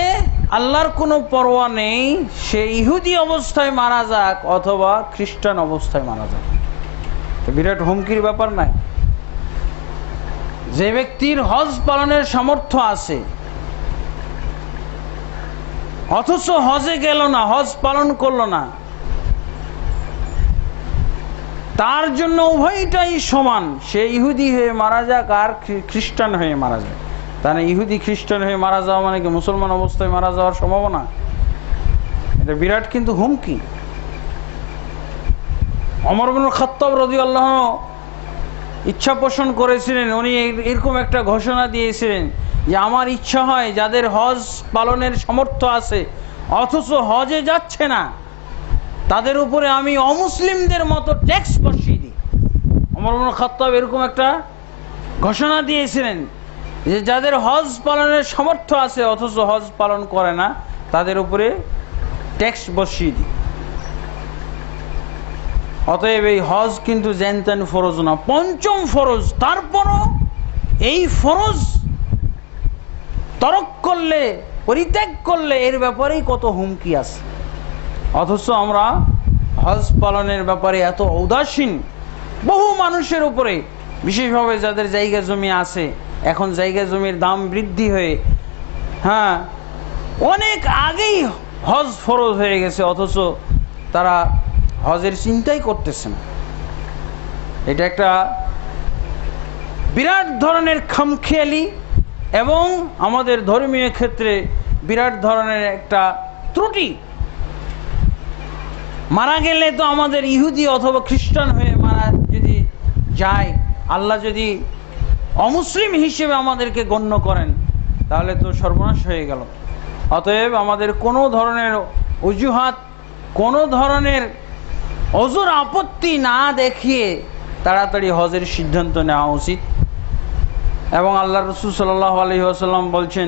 আল্লাহর কোনো পরোয়া নেই, সে ইহুদি অবস্থায় মারা যাক অথবা খ্রিস্টান অবস্থায় মারা যাক। বিরাট হুমকির ব্যাপার নাই। যে ব্যক্তির হজ পালনের সামর্থ্য আছে অথচ হজে গেল না, হজ পালন করলো না, তার জন্য উভয়টাই সমান। সে ইহুদি হয়ে মারা যাক আর খ্রিস্টান হয়ে মারা যাক। তাহলে ইহুদি খ্রিস্টান হয়ে মারা যাওয়া মানে কি মুসলমান অবস্থায় মারা যাওয়ার সম্ভাবনা? এটা বিরাট কিন্তু হুমকি। ওমর ইবনুল খাত্তাব রাদিয়াল্লাহু আনহু ইচ্ছা পোষণ করেছিলেন, উনি এরকম একটা ঘোষণা দিয়েছিলেন যে আমার ইচ্ছা হয় যাদের হজ পালনের সামর্থ্য আছে অথচ হজে যাচ্ছে না, তাদের উপরে আমি অমুসলিমদের মতো ট্যাক্স বসিয়ে দিই। ওমর ইবনুল খাত্তাব এরকম একটা ঘোষণা দিয়েছিলেন যে যাদের হজ পালনের সামর্থ্য আছে অথচ হজ পালন করে না, তাদের উপরে ট্যাক্স বসিয়ে দিই। অতএব এই হজ কিন্তু জেনতেন ফরজ না, পঞ্চম ফরজ। তারপরও এই ফরজ তরক করলে, পরিত্যাগ করলে এর ব্যাপারেই কত হুমকি আছে, অথচ আমরা হজ পালনের ব্যাপারে এত উদাসীন। বহু মানুষের উপরে, বিশেষভাবে যাদের জায়গা জমি আছে, এখন জায়গা জমির দাম বৃদ্ধি হয়ে অনেক আগেই হজ ফরজ হয়ে গেছে, অথচ তারা হজের চিন্তাই করতেছে না। এটা একটা বিরাট ধরনের খামখেয়ালি এবং আমাদের ধর্মীয় ক্ষেত্রে বিরাট ধরনের একটা ত্রুটি। মারা গেলে তো আমাদের ইহুদি অথবা খ্রিস্টান হয়ে মারা যদি যায়, আল্লাহ যদি অমুসলিম হিসেবে আমাদেরকে গণ্য করেন, তাহলে তো সর্বনাশ হয়ে গেল। অতএব আমাদের কোনো ধরনের অজুহাত, কোনো ধরনের ওজোর আপত্তি না দেখিয়ে তাড়াতাড়ি হজের সিদ্ধান্ত নেওয়া উচিত। এবং আল্লাহ রাসূল সাল্লাল্লাহু আলাইহি ওয়াসাল্লাম বলছেন,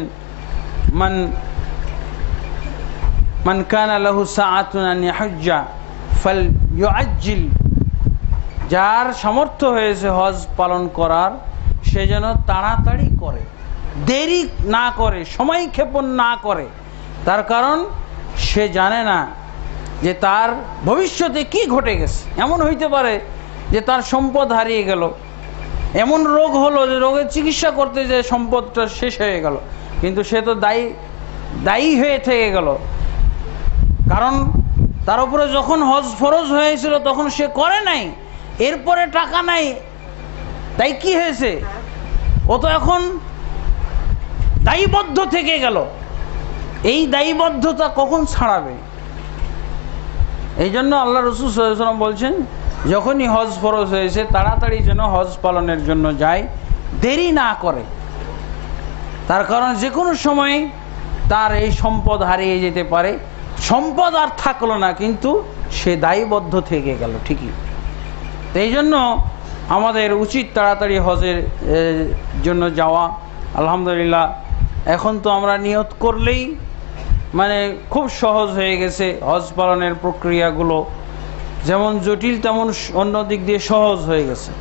মান কানা লাহু সাআতুন আন ইয়াহুজ্জা ফালইউআজ্জিল, যার সামর্থ্য হয়েছে হজ পালন করার, সে যেন তাড়াতাড়ি করে, দেরি না করে, সময় ক্ষেপণ না করে। তার কারণ সে জানে না যে তার ভবিষ্যতে কি ঘটে গেছে। এমন হইতে পারে যে তার সম্পদ হারিয়ে গেল, এমন রোগ হলো যে রোগের চিকিৎসা করতে যে সম্পদটা শেষ হয়ে গেল, কিন্তু সে তো দায়ী হয়ে থেকে গেল। কারণ তার উপরে যখন হজ ফরজ হয়েছিল তখন সে করে নাই, এরপরে টাকা নাই, তাই কি হয়েছে, ও তো এখন দায়বদ্ধ থেকে গেল। এই দায়বদ্ধতা কখন ছাড়াবে? এই জন্য আল্লাহ রাসূল সাল্লাল্লাহু আলাইহি ওয়াসাল্লাম বলছেন, যখনই হজ ফরজ হয়েছে তাড়াতাড়ি যেন হজ পালনের জন্য যায়, দেরি না করে। তার কারণ যে কোনো সময় তার এই সম্পদ হারিয়ে যেতে পারে, সম্পদ আর থাকলো না কিন্তু সে দায়বদ্ধ থেকে গেল ঠিকই। তো এই জন্য আমাদের উচিত তাড়াতাড়ি হজের জন্য যাওয়া। আলহামদুলিল্লাহ এখন তো আমরা নিয়ত করলেই মানে খুব সহজ হয়ে গেছে হজ পালনের প্রক্রিয়াগুলো, যেমন জটিল তেমন অন্য দিক দিয়ে সহজ হয়ে গেছে।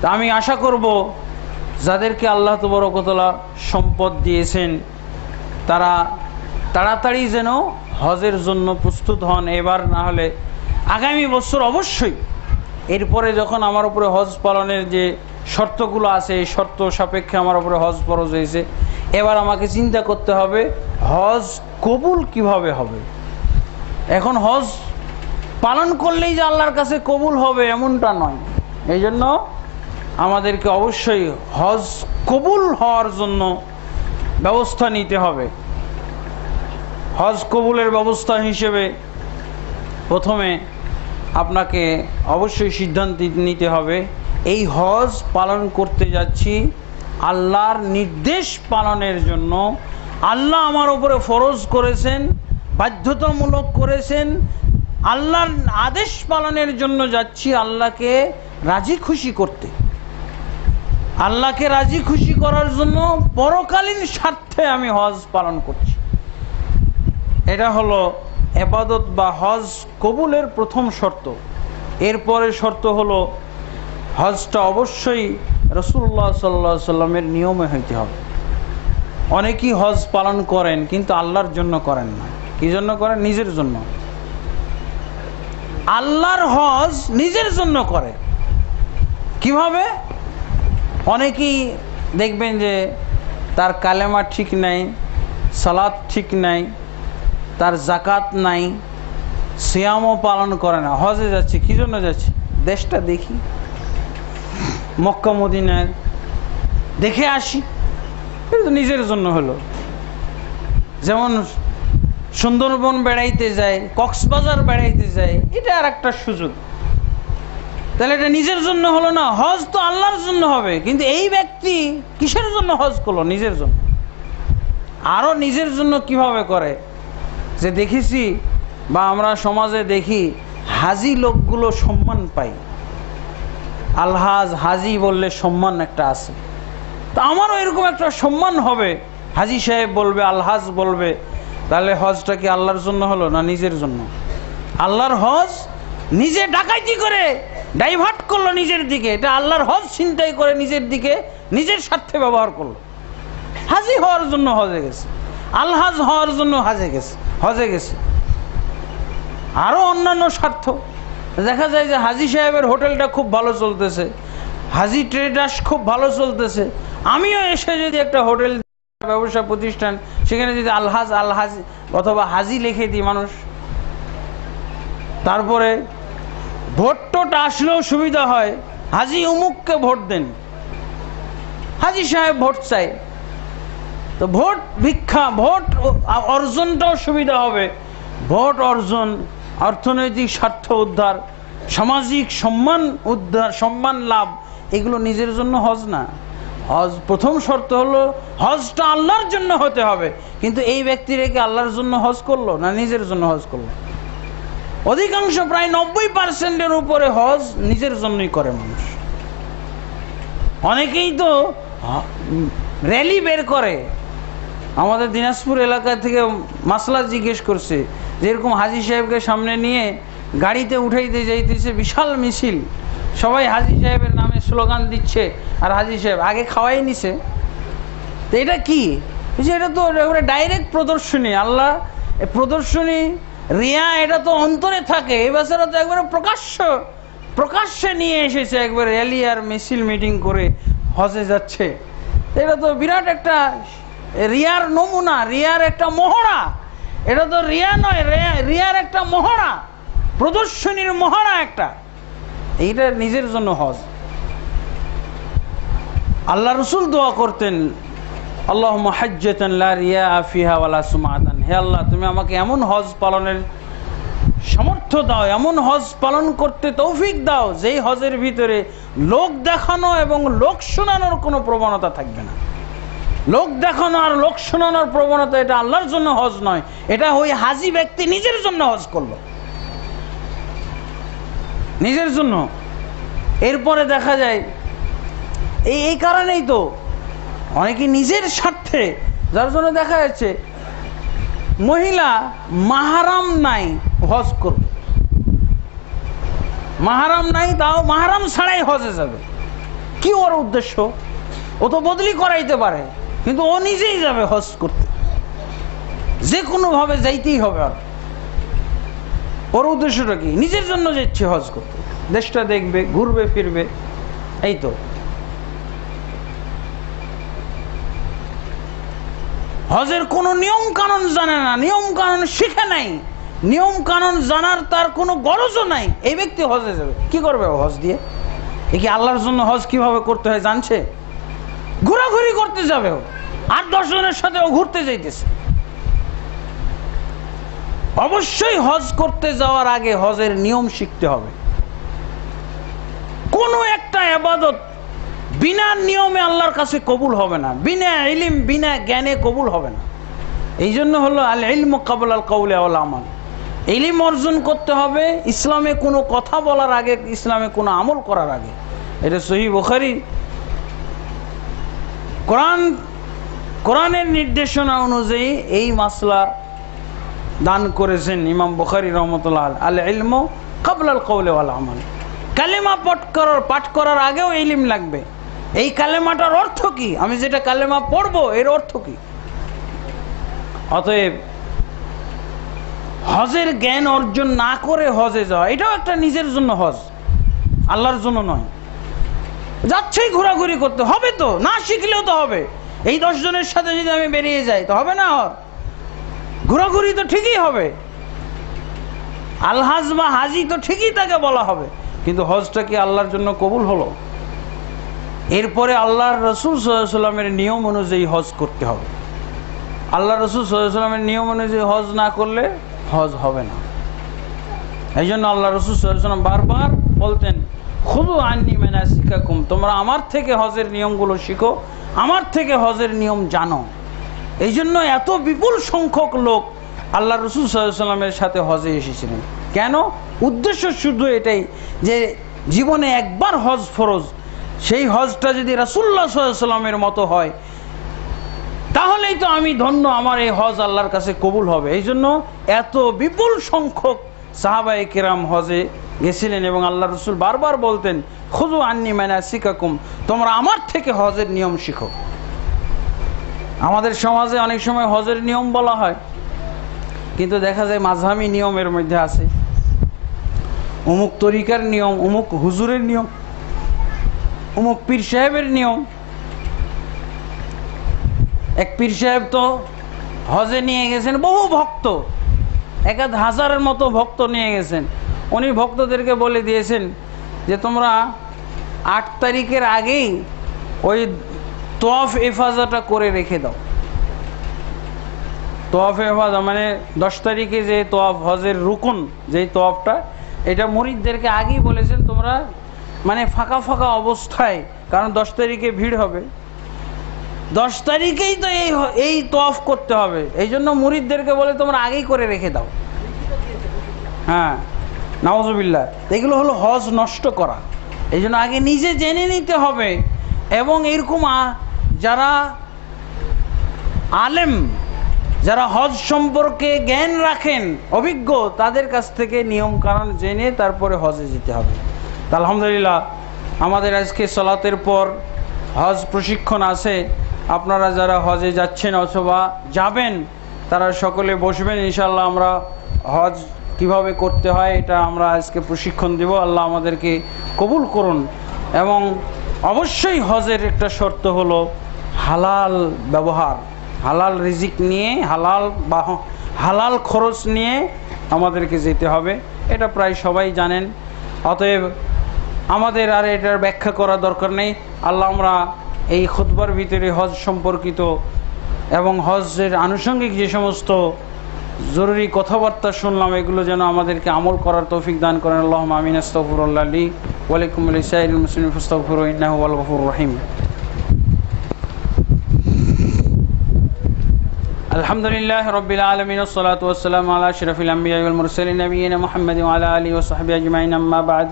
তা আমি আশা করব যাদেরকে আল্লাহ তাবারক ওয়া তাআলা সম্পদ দিয়েছেন তারা তাড়াতাড়ি যেন হজের জন্য প্রস্তুত হন, এবার না হলে আগামী বছর অবশ্যই। এরপরে যখন আমার উপরে হজ পালনের যে শর্তগুলো আছে এই শর্ত সাপেক্ষে আমার উপরে হজ ফরজ হয়েছে, এবার আমাকে চিন্তা করতে হবে হজ কবুল কিভাবে হবে। এখন হজ পালন করলেই যে আল্লাহর কাছে কবুল হবে এমনটা নয়। এই জন্য আমাদেরকে অবশ্যই হজ কবুল হওয়ার জন্য ব্যবস্থা নিতে হবে। হজ কবুলের ব্যবস্থা হিসেবে প্রথমে আপনাকে অবশ্যই সিদ্ধান্ত নিতে হবে এই হজ পালন করতে যাচ্ছি আল্লাহর নির্দেশ পালনের জন্য। আল্লাহ আমার উপরে ফরজ করেছেন, বাধ্যতামূলক করেছেন, আল্লাহর আদেশ পালনের জন্য যাচ্ছি আল্লাহকে রাজি খুশি করতে। আল্লাহকে রাজি খুশি করার জন্য পরকালীন স্বার্থে আমি হজ পালন করছি। এটা হলো ইবাদত বা হজ কবুলের প্রথম শর্ত। এরপরে শর্ত হলো হজটা অবশ্যই রাসূলুল্লাহ সাল্লাল্লাহু আলাইহি সাল্লামের নিয়মে হইতে হবে। অনেকেই হজ পালন করেন কিন্তু আল্লাহর জন্য করেন না। কি জন্য করেন? নিজের জন্য। আল্লাহর হজ নিজের জন্য করে। কিভাবে? অনেকেই দেখবেন যে তার কালেমা ঠিক নাই, সালাত ঠিক নাই, তার জাকাত নাই, সিয়ামও পালন করে না, হজে যাচ্ছে। কি জন্য যাচ্ছে? দেশটা দেখি, মক্কা মদিনায় দেখে আসি, কিন্তু নিজের জন্য হলো। যেমন সুন্দরবন বেড়াইতে যায়, কক্সবাজার বেড়াইতে যায়, এটা আর একটা সুযোগ। তাহলে এটা নিজের জন্য হলো না। হজ তো আল্লাহর জন্য হবে, কিন্তু এই ব্যক্তি কিসের জন্য হজ করলো? নিজের জন্য। আরো নিজের জন্য কিভাবে করে? যে দেখেছি বা আমরা সমাজে দেখি হাজি লোকগুলো সম্মান পায়। আলহাজ, হাজি বললে সম্মান একটা আছে। তো আমারও এরকম একটা সম্মান হবে, হাজি সাহেব বলবে, আলহাজ বলবে। তাহলে হজটা কি আল্লাহর জন্য হলো না নিজের জন্য? আল্লাহর হজ নিজে ডাকাইতি করে ডাইভার্ট করলো নিজের দিকে, এটা আল্লাহর হজ ছিনতাই করে নিজের দিকে নিজের স্বার্থে ব্যবহার করলো। হাজি হওয়ার জন্য হজে গেছে, আলহাজ হওয়ার জন্য হজে গেছে। আরো অন্যান্য স্বার্থ। দেখা যায় যে হাজি সাহেবের হোটেলটা খুব ভালো চলতেছে, হাজি ট্রেডার্স খুব ভালো চলতেছে, আমিও এসে যদি একটা হোটেল ব্যবসা প্রতিষ্ঠান সেখানে যদি আলহাজ অথবা হাজি লিখে দিই মানুষ, তারপরে ভোট টোট আসলেও সুবিধা হয়, হাজি অমুককে ভোট দেন, হাজি সাহেব ভোট চাই, তো ভোট ভিক্ষা, ভোট অর্জনটাও সুবিধা হবে। ভোট অর্জন, অর্থনৈতিক স্বার্থ উদ্ধার, সামাজিক সম্মান উদ্ধার, সম্মান লাভ, এগুলো নিজের জন্য হজ না। হজ প্রথম শর্ত হলো হজটা আল্লাহর জন্য হতে হবে। কিন্তু এই ব্যক্তি রেখে আল্লাহর জন্য হজ করলো না নিজের জন্য হজ করলো? অধিকাংশ প্রায় 90% উপরে হজ নিজের জন্যই করে মানুষ। অনেকেই তো র্যালি বের করে। আমাদের দিনাজপুর এলাকা থেকে মাসলা জিজ্ঞেস করছে যে এরকম হাজি সাহেবকে সামনে নিয়ে গাড়িতে উঠাইতে যাইতেছে, বিশাল মিছিল, সবাই হাজি সাহেবের নামে স্লোগান দিচ্ছে, আর হাজি সাহেব আগে খাওয়াই নিছে। তো এটা কি? এটা তো ডাইরেক্ট প্রদর্শনী। আল্লাহ প্রদর্শনী, রিয়া, এটা তো অন্তরে থাকে। এই বছর তো একবারে প্রকাশ্যে নিয়ে এসেছে, একবার র্যালি আর মিছিল মিটিং করে হজে যাচ্ছে। এটা তো বিরাট একটা রিয়ার নমুনা, রিয়ার একটা মহড়া। এটা তো রিয়া নয়, রিয়ার একটা মহড়া, প্রদর্শনীর মহড়া একটা। এইটা নিজের জন্য হজ। আল্লাহ রসুল দোয়া করতেন, আল্লাহুম্মা হাজ্জাতান লা রিয়া ফিহা ওয়ালা সুমাতান। হে আল্লাহ, তুমি আমাকে এমন হজ পালনের সামর্থ্য দাও, এমন হজ পালন করতে তৌফিক দাও যেই হজের ভিতরে লোক দেখানো এবং লোক শোনানোর কোনো প্রবণতা থাকবে না। লোক দেখানো আর লোক শোনানোর প্রবণতা, এটা আল্লাহর জন্য হজ নয়, এটা ওই হাজি ব্যক্তি নিজের জন্য হজ করলো, নিজের জন্য। এরপরে দেখা যায় এই কারণেই তো অনেকে নিজের স্বার্থে, যার জন্য দেখা যাচ্ছে মহিলা মাহারাম নাই হজ করবে, মাহারাম নাই, তাও মাহারাম ছাড়াই হজে যাবে। কি ওর উদ্দেশ্য? ও তো বদলি করাইতে পারে, কিন্তু ও নিজেই যাবে হজ করতে, যে কোনো ভাবে যাইতেই হবে। আর ওর উদ্দেশ্যটা কি? নিজের জন্য যাচ্ছে হজ করতে, দেশটা দেখবে, ঘুরবে ফিরবে, এই তো। হজের কোন নিয়ম কানুন জানে না, নিয়ম কানুন শিখে নাই, নিয়ম কানুন জানার তার কোনো গরজও নাই, এই ব্যক্তি হজে যাবে। কি করবে ও হজ দিয়ে? এ কি আল্লাহর জন্য হজ কিভাবে করতে হয় জানছে? ঘোরাঘুরি করতে যাবে ও, 8-10 জনের সাথে ও ঘুরতে যাইতেছে। অবশ্যই হজ করতে যাওয়ার আগে হজের নিয়ম শিখতে হবে। কোন একটা ইবাদত বিনা নিয়মে আল্লাহর কাছে কবুল হবে না, বিনা ইলম, বিনা জ্ঞানে কবুল হবে না। এই জন্য হলো আল ইলমু ক্বাবলা আল কওলি ওয়াল আমাল। ইলম অর্জন করতে হবে ইসলামে কোনো কথা বলার আগে, ইসলামে কোনো আমল করার আগে। এটা সহিহ বুখারী, কোরআনের নির্দেশনা অনুযায়ী এই মাসলা দান করেছেন ইমাম বুখারী রাহমাতুল্লাহ আলাইহি। আল ইলমু ক্বাবলা আল কওলি ওয়াল আমাল। কালেমা পাঠ করার আগেও ইলম লাগবে। এই কালেমাটার অর্থ কি? আমি যেটা কালেমা পড়বো এর অর্থ কি? অতএব হজের জ্ঞান অর্জন না করে হজে যাওয়া, এটাও একটা নিজের জন্য হজ, আল্লাহর জন্য নয়। যাচ্ছেই ঘোরাঘুরি করতে হবে, তো না শিখলেও তো হবে। এই 10 জনের সাথে যদি আমি বেরিয়ে যাই তো হবে না? ঘোরাঘুরি তো ঠিকই হবে, আলহাজ বা হাজি তো ঠিকই তাকে বলা হবে, কিন্তু হজটা কি আল্লাহর জন্য কবুল হলো? এরপরে আল্লাহর রাসূল সাল্লাল্লাহু আলাইহি ওয়াসাল্লামের নিয়ম অনুযায়ী হজ করতে হবে। আল্লাহ রাসূল সাল্লাল্লাহু আলাইহি ওয়াসাল্লামের নিয়ম অনুযায়ী হজ না করলে হজ হবে না। এই জন্য আল্লাহ রাসূল সাল্লাল্লাহু আলাইহি ওয়াসাল্লাম বারবার বলতেন, খুযু আন্নী মানাসিকাকুম, তোমরা আমার থেকে হজের নিয়মগুলো শিখো, আমার থেকে হজের নিয়ম জানো। এই জন্য এত বিপুল সংখ্যক লোক আল্লাহ রাসূল সাল্লাল্লাহু আলাইহি ওয়াসাল্লামের সাথে হজে এসেছিলেন। কেন? উদ্দেশ্য শুধু এটাই যে জীবনে একবার হজ ফরজ, সেই হজটা যদি রাসূলুল্লাহ সাল্লাল্লাহু আলাইহি ওয়াসাল্লামের মতো হয় তাহলেই তো আমি ধন্য, আমার এই হজ আল্লাহর কাছে কবুল হবে। এই জন্য এত বিপুল সংখ্যক সাহাবায়ে কেরাম হজে গেছিলেন এবং আল্লাহ রাসূল বারবার বলতেন, খুযু আন্নী মানাসিকাকুম, তোমরা আমার থেকে হজের নিয়ম শিখো। আমাদের সমাজে অনেক সময় হজের নিয়ম বলা হয়, কিন্তু দেখা যায় মাযহাবী নিয়মের মধ্যে আছে, অমুক তরিকার নিয়ম, অমুক হুজুরের নিয়ম, অমুক পীর সাহেবের নিয়ম। এক পীর সাহেব তো হজে নিয়ে গেছেন বহু ভক্ত, 1000-এর মতো ভক্ত নিয়ে গেছেন। উনি ভক্তদেরকে বলে দিয়েছেন যে তোমরা 8 তারিখের আগেই ওই তওয়াফ ইফাজাটা করে রেখে দাও। তওয়াফ ইফাজা মানে 10 তারিখে যে তওয়াফ, হজের রুকন যেই তওয়াফটা, এটা মুরিদদেরকে আগেই বলেছেন তোমরা মানে ফাঁকা ফাঁকা অবস্থায়, কারণ 10 তারিখে ভিড় হবে, 10 তারিখেই তো এই তওয়াফ করতে হবে, এই জন্য মুরিদদেরকে বলে তোমরা আগেই করে রেখে দাও। হ্যাঁ, নাউজুবিল্লাহ। এগুলো হলো হজ নষ্ট করা। এই জন্য আগে নিজে জেনে নিতে হবে, এবং এরকম যারা আলেম, যারা হজ সম্পর্কে জ্ঞান রাখেন, অভিজ্ঞ, তাদের কাছ থেকে নিয়ম কানুন জেনে তারপরে হজে যেতে হবে। আলহামদুলিল্লাহ, আমাদের আজকে সালাতের পর হজ প্রশিক্ষণ আছে। আপনারা যারা হজে যাচ্ছেন অথবা যাবেন তারা সকলে বসবেন, ইনশাআল্লাহ আমরা হজ কিভাবে করতে হয় এটা আমরা আজকে প্রশিক্ষণ দেব। আল্লাহ আমাদেরকে কবুল করুন। এবং অবশ্যই হজের একটা শর্ত হলো হালাল ব্যবহার, হালাল রিজিক নিয়ে, হালাল খরচ নিয়ে আমাদেরকে যেতে হবে। এটা প্রায় সবাই জানেন, অতএব আমাদের আর এটার ব্যাখ্যা করা দরকার নেই। আল্লাহ আমরা এই খুতবার ভিতরে হজ সম্পর্কিত এবং হজের আনুষঙ্গিক যে সমস্ত জরুরি কথাবার্তা শুনলাম, এগুলো যেন আমাদেরকে আমল করার তৌফিক দান করেন। আল্লাহুম্মা আমিন। আস্তাগফিরুল্লাহ লি ওয়া লাকুম ওয়া লিসাইরিল মুসলিমিন ফাস্তাগফিরুহু ইন্নাহু হুয়াল গফুরুর রহিম। الحمد لله رب العالمين، والصلاة والسلام على أشرف الأنبياء والمرسلين نبينا محمد وعلى آله وصحبه أجمعين. أما بعد،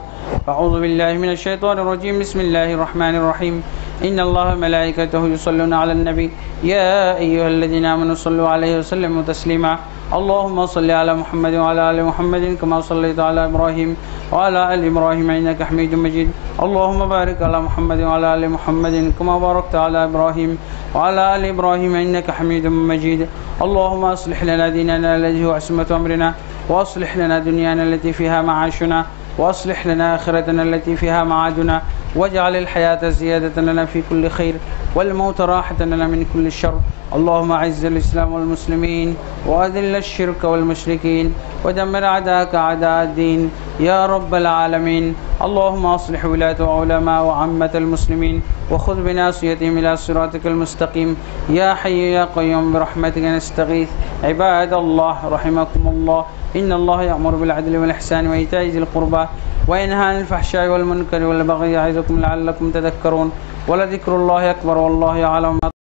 أعوذ بالله من الشيطان الرجيم. بسم الله الرحمن الرحيم. إن الله وملائكته يصلون على النبي يا أيها الذين آمنوا صلوا عليه وسلموا تسليما. اللهم صل على محمد وعلى آل محمد كما صليت على إبراهيم وعلى آل إبراهيم إنك حميد مجيد. اللهم بارك على محمد وعلى آل محمد كما باركت على إبراهيم وعلى آل إبراهيم إنك حميد مجيد. اللهم أصلح لنا ديننا الذي هو عصمة أمرنا، وأصلح لنا دنيانا التي فيها معاشنا، وأصلح لنا آخرتنا التي فيها معادنا، واجعل الحياة زيادة لنا في كل خير والموت راحة لنا من كل شر. اللهم أعز الإسلام والمسلمين، وأذل الشرك والمشركين، ودمر أعداءك أعداء الدين يا رب العالمين. اللهم أصلح ولاة وعلماء وعامة المسلمين، وخذ بناصيتهم إلى صراطك المستقيم يا حي يا قيوم برحمتك نستغيث. عباد الله رحمكم الله، إن الله يأمر بالعدل والإحسان وإيتاء ذي القربى وينهى عن الفحشاء والمنكر والبغي يعظكم لعلكم تذكرون. ولذكر الله أكبر والله يعلم ما